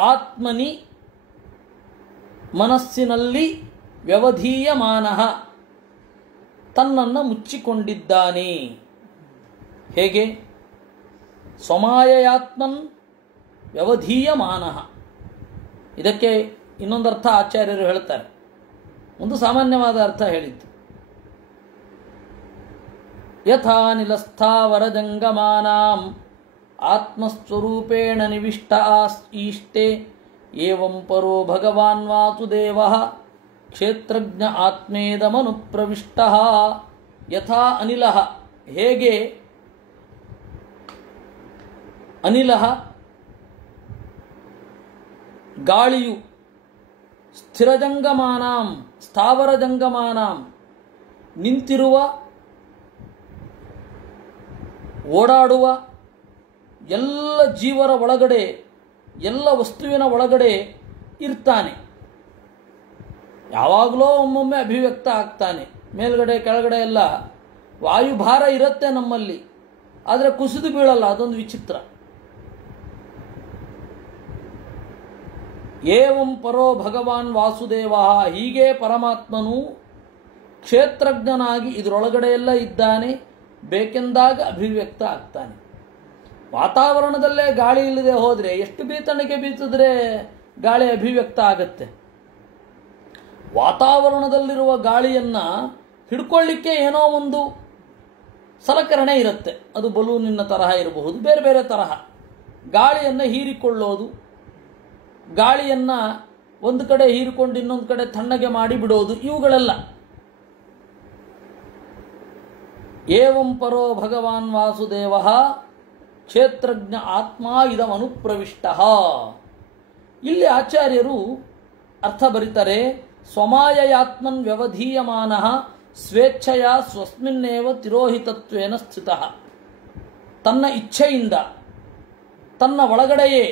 ಆತ್ಮನಿ, ಮನಸ್ಸಿನಲ್ಲಿ, ವ್ಯವಧೀಯಮಾನಃ, ತನ್ನನ್ನು ಮುಚ್ಚಿಕೊಂಡಿದ್ದಾನೆ. ಹೇಗೆ? ಸ್ವಮಾಯಯಾತ್ಮನ್ ವ್ಯವಧೀಯಮಾನಃ. ಇದಕ್ಕೆ ಇನ್ನೊಂದರ್ಥ ಆಚಾರ್ಯರು ಹೇಳ್ತಾರೆ. ಒಂದು ಸಾಮಾನ್ಯವಾದ ಅರ್ಥ ಹೇಳಿದ್ದು, ಯಥಾ ನಿಲಸ್ಥಾವರ ಜಂಗಮಾನಾಂ ಆತ್ಮಸ್ವರೂಪೇಣ ನಿವಿಷ್ಟ ಈಷ್ಟೇ ಏವಂ ಪರೋ ಭಗವಾನ್ ವಾಸುದೇವಃ ಕ್ಷೇತ್ರಜ್ಞ ಆತ್ಮೇದಮನು ಪ್ರವಿಷ್ಟಃ. ಯಥಾ ಅನಿಲಃ, ಹೇಗೆ ಅನಿಲಃ ಗಾಳಿಯು ಸ್ಥಿರಜಂಗಮಾನಾಂ, ಸ್ಥಾವರ ಜಂಗಮಾನಾಂ, ನಿಂತಿರುವ, ಓಡಾಡುವ ಎಲ್ಲ ಜೀವರ ಒಳಗಡೆ, ಎಲ್ಲ ವಸ್ತುವಿನ ಒಳಗಡೆ ಇರ್ತಾನೆ. ಯಾವಾಗಲೂ ಒಮ್ಮೊಮ್ಮೆ ಅಭಿವ್ಯಕ್ತ ಆಗ್ತಾನೆ. ಮೇಲ್ಗಡೆ ಕೆಳಗಡೆ ಎಲ್ಲ ವಾಯುಭಾರ ಇರುತ್ತೆ ನಮ್ಮಲ್ಲಿ, ಆದರೆ ಕುಸಿದು ಬೀಳಲ್ಲ. ಅದೊಂದು ವಿಚಿತ್ರ. ಏವಂ ಪರೋ ಭಗವಾನ್ ವಾಸುದೇವ, ಹೀಗೆ ಪರಮಾತ್ಮನು ಕ್ಷೇತ್ರಜ್ಞನಾಗಿ ಇದರೊಳಗಡೆ ಎಲ್ಲ ಇದ್ದಾನೆ, ಬೇಕೆಂದಾಗ ಅಭಿವ್ಯಕ್ತ ಆಗ್ತಾನೆ. ವಾತಾವರಣದಲ್ಲೇ ಗಾಳಿ ಇಲ್ಲದೆ ಹೋದರೆ ಎಷ್ಟು ಬೀತಣಿಗೆ ಬೀಸಿದ್ರೆ ಗಾಳಿ ಅಭಿವ್ಯಕ್ತ ಆಗತ್ತೆ. ವಾತಾವರಣದಲ್ಲಿರುವ ಗಾಳಿಯನ್ನು ಹಿಡ್ಕೊಳ್ಳಿಕ್ಕೆ ಏನೋ ಒಂದು ಸಲಕರಣೆ ಇರುತ್ತೆ. ಅದು ಬಲೂನಿನ ತರಹ ಇರಬಹುದು, ಬೇರೆ ಬೇರೆ ತರಹ. ಗಾಳಿಯನ್ನು ಹೀರಿಕೊಳ್ಳೋದು, ಗಾಳಿಯನ್ನು ಒಂದು ಕಡೆ ಹೀರಿಕೊಂಡು ಇನ್ನೊಂದು ಕಡೆ ತಣ್ಣಗೆ ಮಾಡಿ ಬಿಡೋದು, ಇವುಗಳೆಲ್ಲ. ಏವಂ ಪರೋ ಭಗವಾನ್ ವಾಸುದೇವ ಕ್ಷೇತ್ರಜ್ಞ ಆತ್ಮ ಇದಂ ಅನುಪ್ರವಿಷ್ಟ. ಇಲ್ಲಿ ಆಚಾರ್ಯರು ಅರ್ಥ ಬರೀತಾರೆ, ಸ್ವಮಾಯಯಾತ್ಮನ್ ವ್ಯವಧೀಯಮಾನ ಸ್ವೇಚ್ಛೆಯ ಸ್ವಸ್ಮಿನ್ನೇವ ತಿರೋಹಿತತ್ವೇನ ಸ್ಥಿತ. ತನ್ನ ಇಚ್ಛೆಯಿಂದ ತನ್ನ ಒಳಗಡೆಯೇ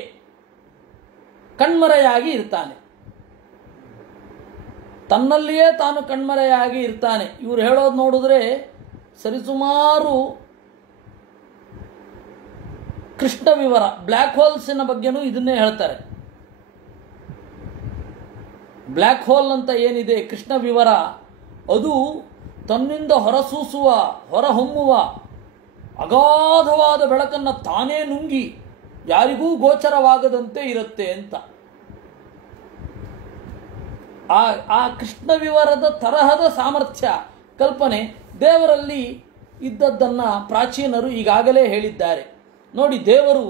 ಕಣ್ಮರೆಯಾಗಿ ಇರ್ತಾನೆ, ತನ್ನಲ್ಲಿಯೇ ತಾನು ಕಣ್ಮರೆಯಾಗಿ ಇರ್ತಾನೆ. ಇವರು ಹೇಳೋದು ನೋಡಿದ್ರೆ ಸರಿಸುಮಾರು ಕೃಷ್ಣ ವಿವರ, ಬ್ಲ್ಯಾಕ್ ಹೋಲ್ಸಿನ ಬಗ್ಗೆನೂ ಇದನ್ನೇ ಹೇಳ್ತಾರೆ. ಬ್ಲ್ಯಾಕ್ ಹೋಲ್ ಅಂತ ಏನಿದೆ ಕೃಷ್ಣ ವಿವರ, ಅದು ತನ್ನಿಂದ ಹೊರಸೂಸುವ, ಹೊರಹೊಮ್ಮುವ ಅಗಾಧವಾದ ಬೆಳಕನ್ನು ತಾನೇ ನುಂಗಿ ಯಾರಿಗೂ ಗೋಚರವಾಗದಂತೆ ಇರುತ್ತೆ ಅಂತ. ಆ ಕೃಷ್ಣ ವಿವರದ ತರಹದ ಸಾಮರ್ಥ್ಯ, ಕಲ್ಪನೆ ದೇವರಲ್ಲಿ ಇದ್ದದ್ದನ್ನು ಪ್ರಾಚೀನರು ಈಗಾಗಲೇ ಹೇಳಿದ್ದಾರೆ. ನೋಡಿ, ದೇವರು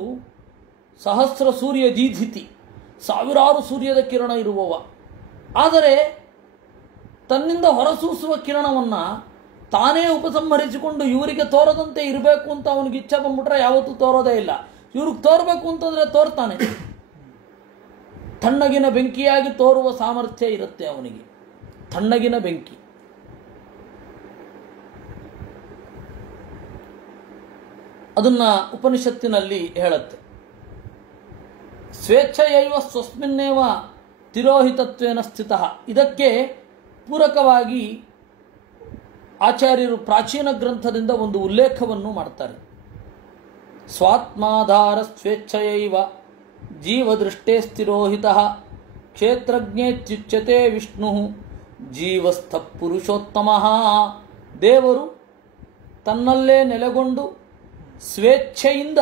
ಸಹಸ್ರ ಸೂರ್ಯ ದೀಧಿತಿ, ಸಾವಿರಾರು ಸೂರ್ಯದ ಕಿರಣ ಇರುವವ. ಆದರೆ ತನ್ನಿಂದ ಹೊರಸೂಸುವ ಕಿರಣವನ್ನು ತಾನೇ ಉಪಸಂಹರಿಸಿಕೊಂಡು ಇವರಿಗೆ ತೋರದಂತೆ ಇರಬೇಕು ಅಂತ ಅವನಿಗೆ ಇಚ್ಛೆ ಬಂದ್ಬಿಟ್ರೆ ಯಾವತ್ತೂ ತೋರೋದೇ ಇಲ್ಲ. ಇವ್ರಿಗೆ ತೋರಬೇಕು ಅಂತಂದರೆ ತೋರ್ತಾನೆ. ತಣ್ಣಗಿನ ಬೆಂಕಿಯಾಗಿ ತೋರುವ ಸಾಮರ್ಥ್ಯ ಇರುತ್ತೆ ಅವನಿಗೆ, ತಣ್ಣಗಿನ ಬೆಂಕಿ. ಅದನ್ನ ಉಪನಿಷತ್ತಿನಲ್ಲಿ ಹೇಳುತ್ತೆ. ಸ್ವೇಚ್ಛೆಯೈವ ಸ್ವಸ್ಮಿನ್ನೇವ ತಿರೋಹಿತತ್ವೇನ ಸ್ಥಿತ. ಇದಕ್ಕೆ ಪೂರಕವಾಗಿ ಆಚಾರ್ಯರು ಪ್ರಾಚೀನ ಗ್ರಂಥದಿಂದ ಒಂದು ಉಲ್ಲೇಖವನ್ನು ಮಾಡ್ತಾರೆ. ಸ್ವಾತ್ಮಾಧಾರ ಸ್ವೇಚ್ಛೆಯೈವ ಜೀವದೃಷ್ಟೇ ಸ್ಥಿರೋಹಿತ ಕ್ಷೇತ್ರಜ್ಞೇತ್ಯುಚ್ಯತೆ ವಿಷ್ಣು ಜೀವಸ್ಥ ಪುರುಷೋತ್ತಮ. ದೇವರು ತನ್ನಲ್ಲೇ ನೆಲೆಗೊಂಡು ಸ್ವೇಚ್ಛೆಯಿಂದ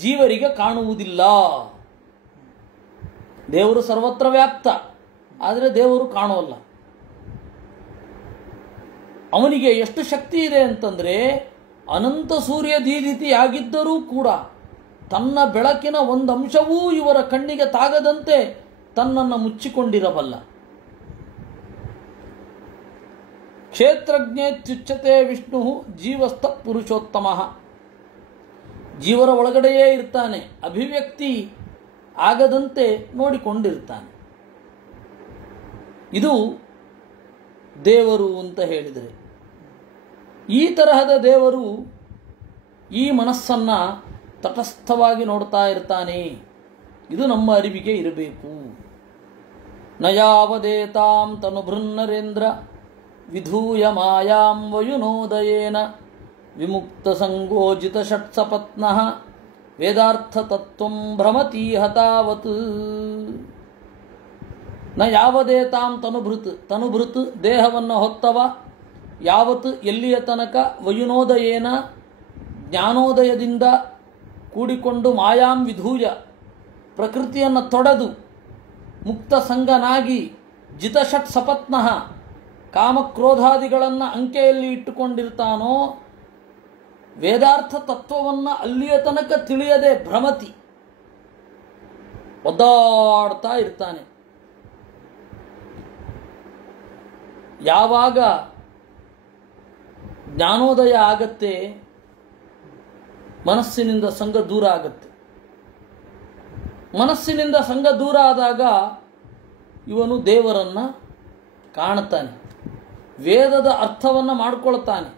ಜೀವರಿಗೆ ಕಾಣುವುದಿಲ್ಲ. ದೇವರು ಸರ್ವತ್ರ ವ್ಯಾಪ್ತ, ಆದರೆ ದೇವರು ಕಾಣೋಲ್ಲ. ಅವನಿಗೆ ಎಷ್ಟು ಶಕ್ತಿ ಇದೆ ಅಂತಂದರೆ, ಅನಂತ ಸೂರ್ಯ ದೀದಿತಿಯಾಗಿದ್ದರೂ ಕೂಡ ತನ್ನ ಬೆಳಕಿನ ಒಂದು ಅಂಶವೂ ಇವರ ಕಣ್ಣಿಗೆ ತಾಗದಂತೆ ತನ್ನನ್ನು ಮುಚ್ಚಿಕೊಂಡಿರಬಲ್ಲ. ಕ್ಷೇತ್ರಜ್ಞೇತ್ಯುಚ್ಯತೆ ವಿಷ್ಣು ಜೀವಸ್ಥ ಪುರುಷೋತ್ತಮ. ಜೀವರ ಒಳಗಡೆಯೇ ಇರ್ತಾನೆ, ಅಭಿವ್ಯಕ್ತಿ ಆಗದಂತೆ ನೋಡಿಕೊಂಡಿರ್ತಾನೆ. ಇದು ದೇವರು ಅಂತ ಹೇಳಿದರೆ, ಈ ತರಹದ ದೇವರು ಈ ಮನಸ್ಸನ್ನು ತಟಸ್ಥವಾಗಿ ನೋಡ್ತಾ ಇರ್ತಾನೆ. ಇದು ನಮ್ಮ ಅರಿವಿಗೆ ಇರಬೇಕು. ನಯಾವದೇತಾಂ ತನುಭೃನ್ನರೇಂದ್ರ ವಿಧೂಯ ಮಾಯಾಂ ವಯುನೋದಯೇನ ವಿಮುಕ್ತ ಸಂಗೋಜಿತ ಷಟ್ಸಪತ್ನಃ ವೇದಾರ್ಥ ತತ್ವಂ ಭ್ರಮತೀಹ ತಾವತ್. ನ ಯಾವದೇತಾಂ ತನುಭೃತ್, ತನುಭೃತ್ ದೇಹವನ್ನು ಹೊತ್ತವ, ಯಾವತ್ ಎಲ್ಲಿಯ ತನಕ, ವಯುನೋದಯೇನ ಜ್ಞಾನೋದಯದಿಂದ ಕೂಡಿಕೊಂಡು, ಮಾಯಾಂ ವಿಧೂಯ ಪ್ರಕೃತಿಯನ್ನು ತೊಡೆದು, ಮುಕ್ತ ಸಂಗನಾಗಿ, ಜಿತಷಟ್ ಸಪತ್ನಃ ಕಾಮಕ್ರೋಧಾದಿಗಳನ್ನು ಅಂಕೆಯಲ್ಲಿ ಇಟ್ಟುಕೊಂಡಿರ್ತಾನೋ, ವೇದಾರ್ಥ ತತ್ವವನ್ನು ಅಲ್ಲಿಯ ತನಕ ತಿಳಿಯದೆ ಭ್ರಮತಿ ಒದ್ದಾಡ್ತಾ ಇರ್ತಾನೆ. ಯಾವಾಗ ಜ್ಞಾನೋದಯ ಆಗತ್ತೆ, ಮನಸ್ಸಿನಿಂದ ಸಂಘ ದೂರ ಆಗತ್ತೆ. ಮನಸ್ಸಿನಿಂದ ಸಂಘ ದೂರ ಆದಾಗ ಇವನು ದೇವರನ್ನು ಕಾಣ್ತಾನೆ, ವೇದದ ಅರ್ಥವನ್ನು ಮಾಡಿಕೊಳ್ತಾನೆ.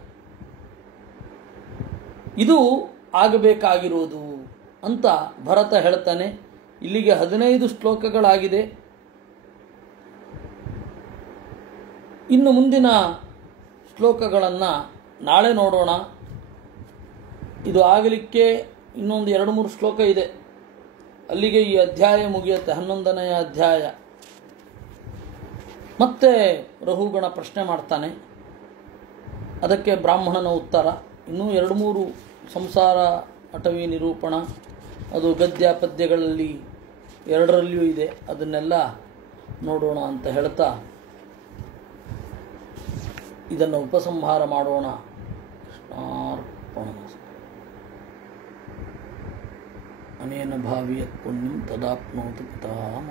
ಇದು ಆಗಬೇಕಾಗಿರೋದು ಅಂತ ಭರತ ಹೇಳ್ತಾನೆ. ಇಲ್ಲಿಗೆ 15 ಶ್ಲೋಕಗಳಾಗಿದೆ. ಇನ್ನು ಮುಂದಿನ ಶ್ಲೋಕಗಳನ್ನು ನಾಳೆ ನೋಡೋಣ. ಇದು ಆಗಲಿಕ್ಕೆ ಇನ್ನೊಂದು 2-3 ಶ್ಲೋಕ ಇದೆ. ಅಲ್ಲಿಗೆ ಈ ಅಧ್ಯಾಯ ಮುಗಿಯುತ್ತೆ, 11ನೇ ಅಧ್ಯಾಯ. ಮತ್ತೆ ರಹುಗಣ ಪ್ರಶ್ನೆ ಮಾಡ್ತಾನೆ, ಅದಕ್ಕೆ ಬ್ರಾಹ್ಮಣನ ಉತ್ತರ. ಇನ್ನೂ 2-3 ಸಂಸಾರ ಅಟವಿ ನಿರೂಪಣ, ಅದು ಗದ್ಯ ಪದ್ಯಗಳಲ್ಲಿ 2ರಲ್ಲಿಯೂ ಇದೆ, ಅದನ್ನೆಲ್ಲ ನೋಡೋಣ ಅಂತ ಹೇಳ್ತಾ ಇದನ್ನು ಉಪಸಂಹಾರ ಮಾಡೋಣ. ಕೃಷ್ಣಾರ್ಪಣಮಸ್ತು. ಅನೇನ ಭಾವಿಯತ್ ಪುಣ್ಯಂ ತದಾಪ್ನೋತು ಪಿತಾಮಹ.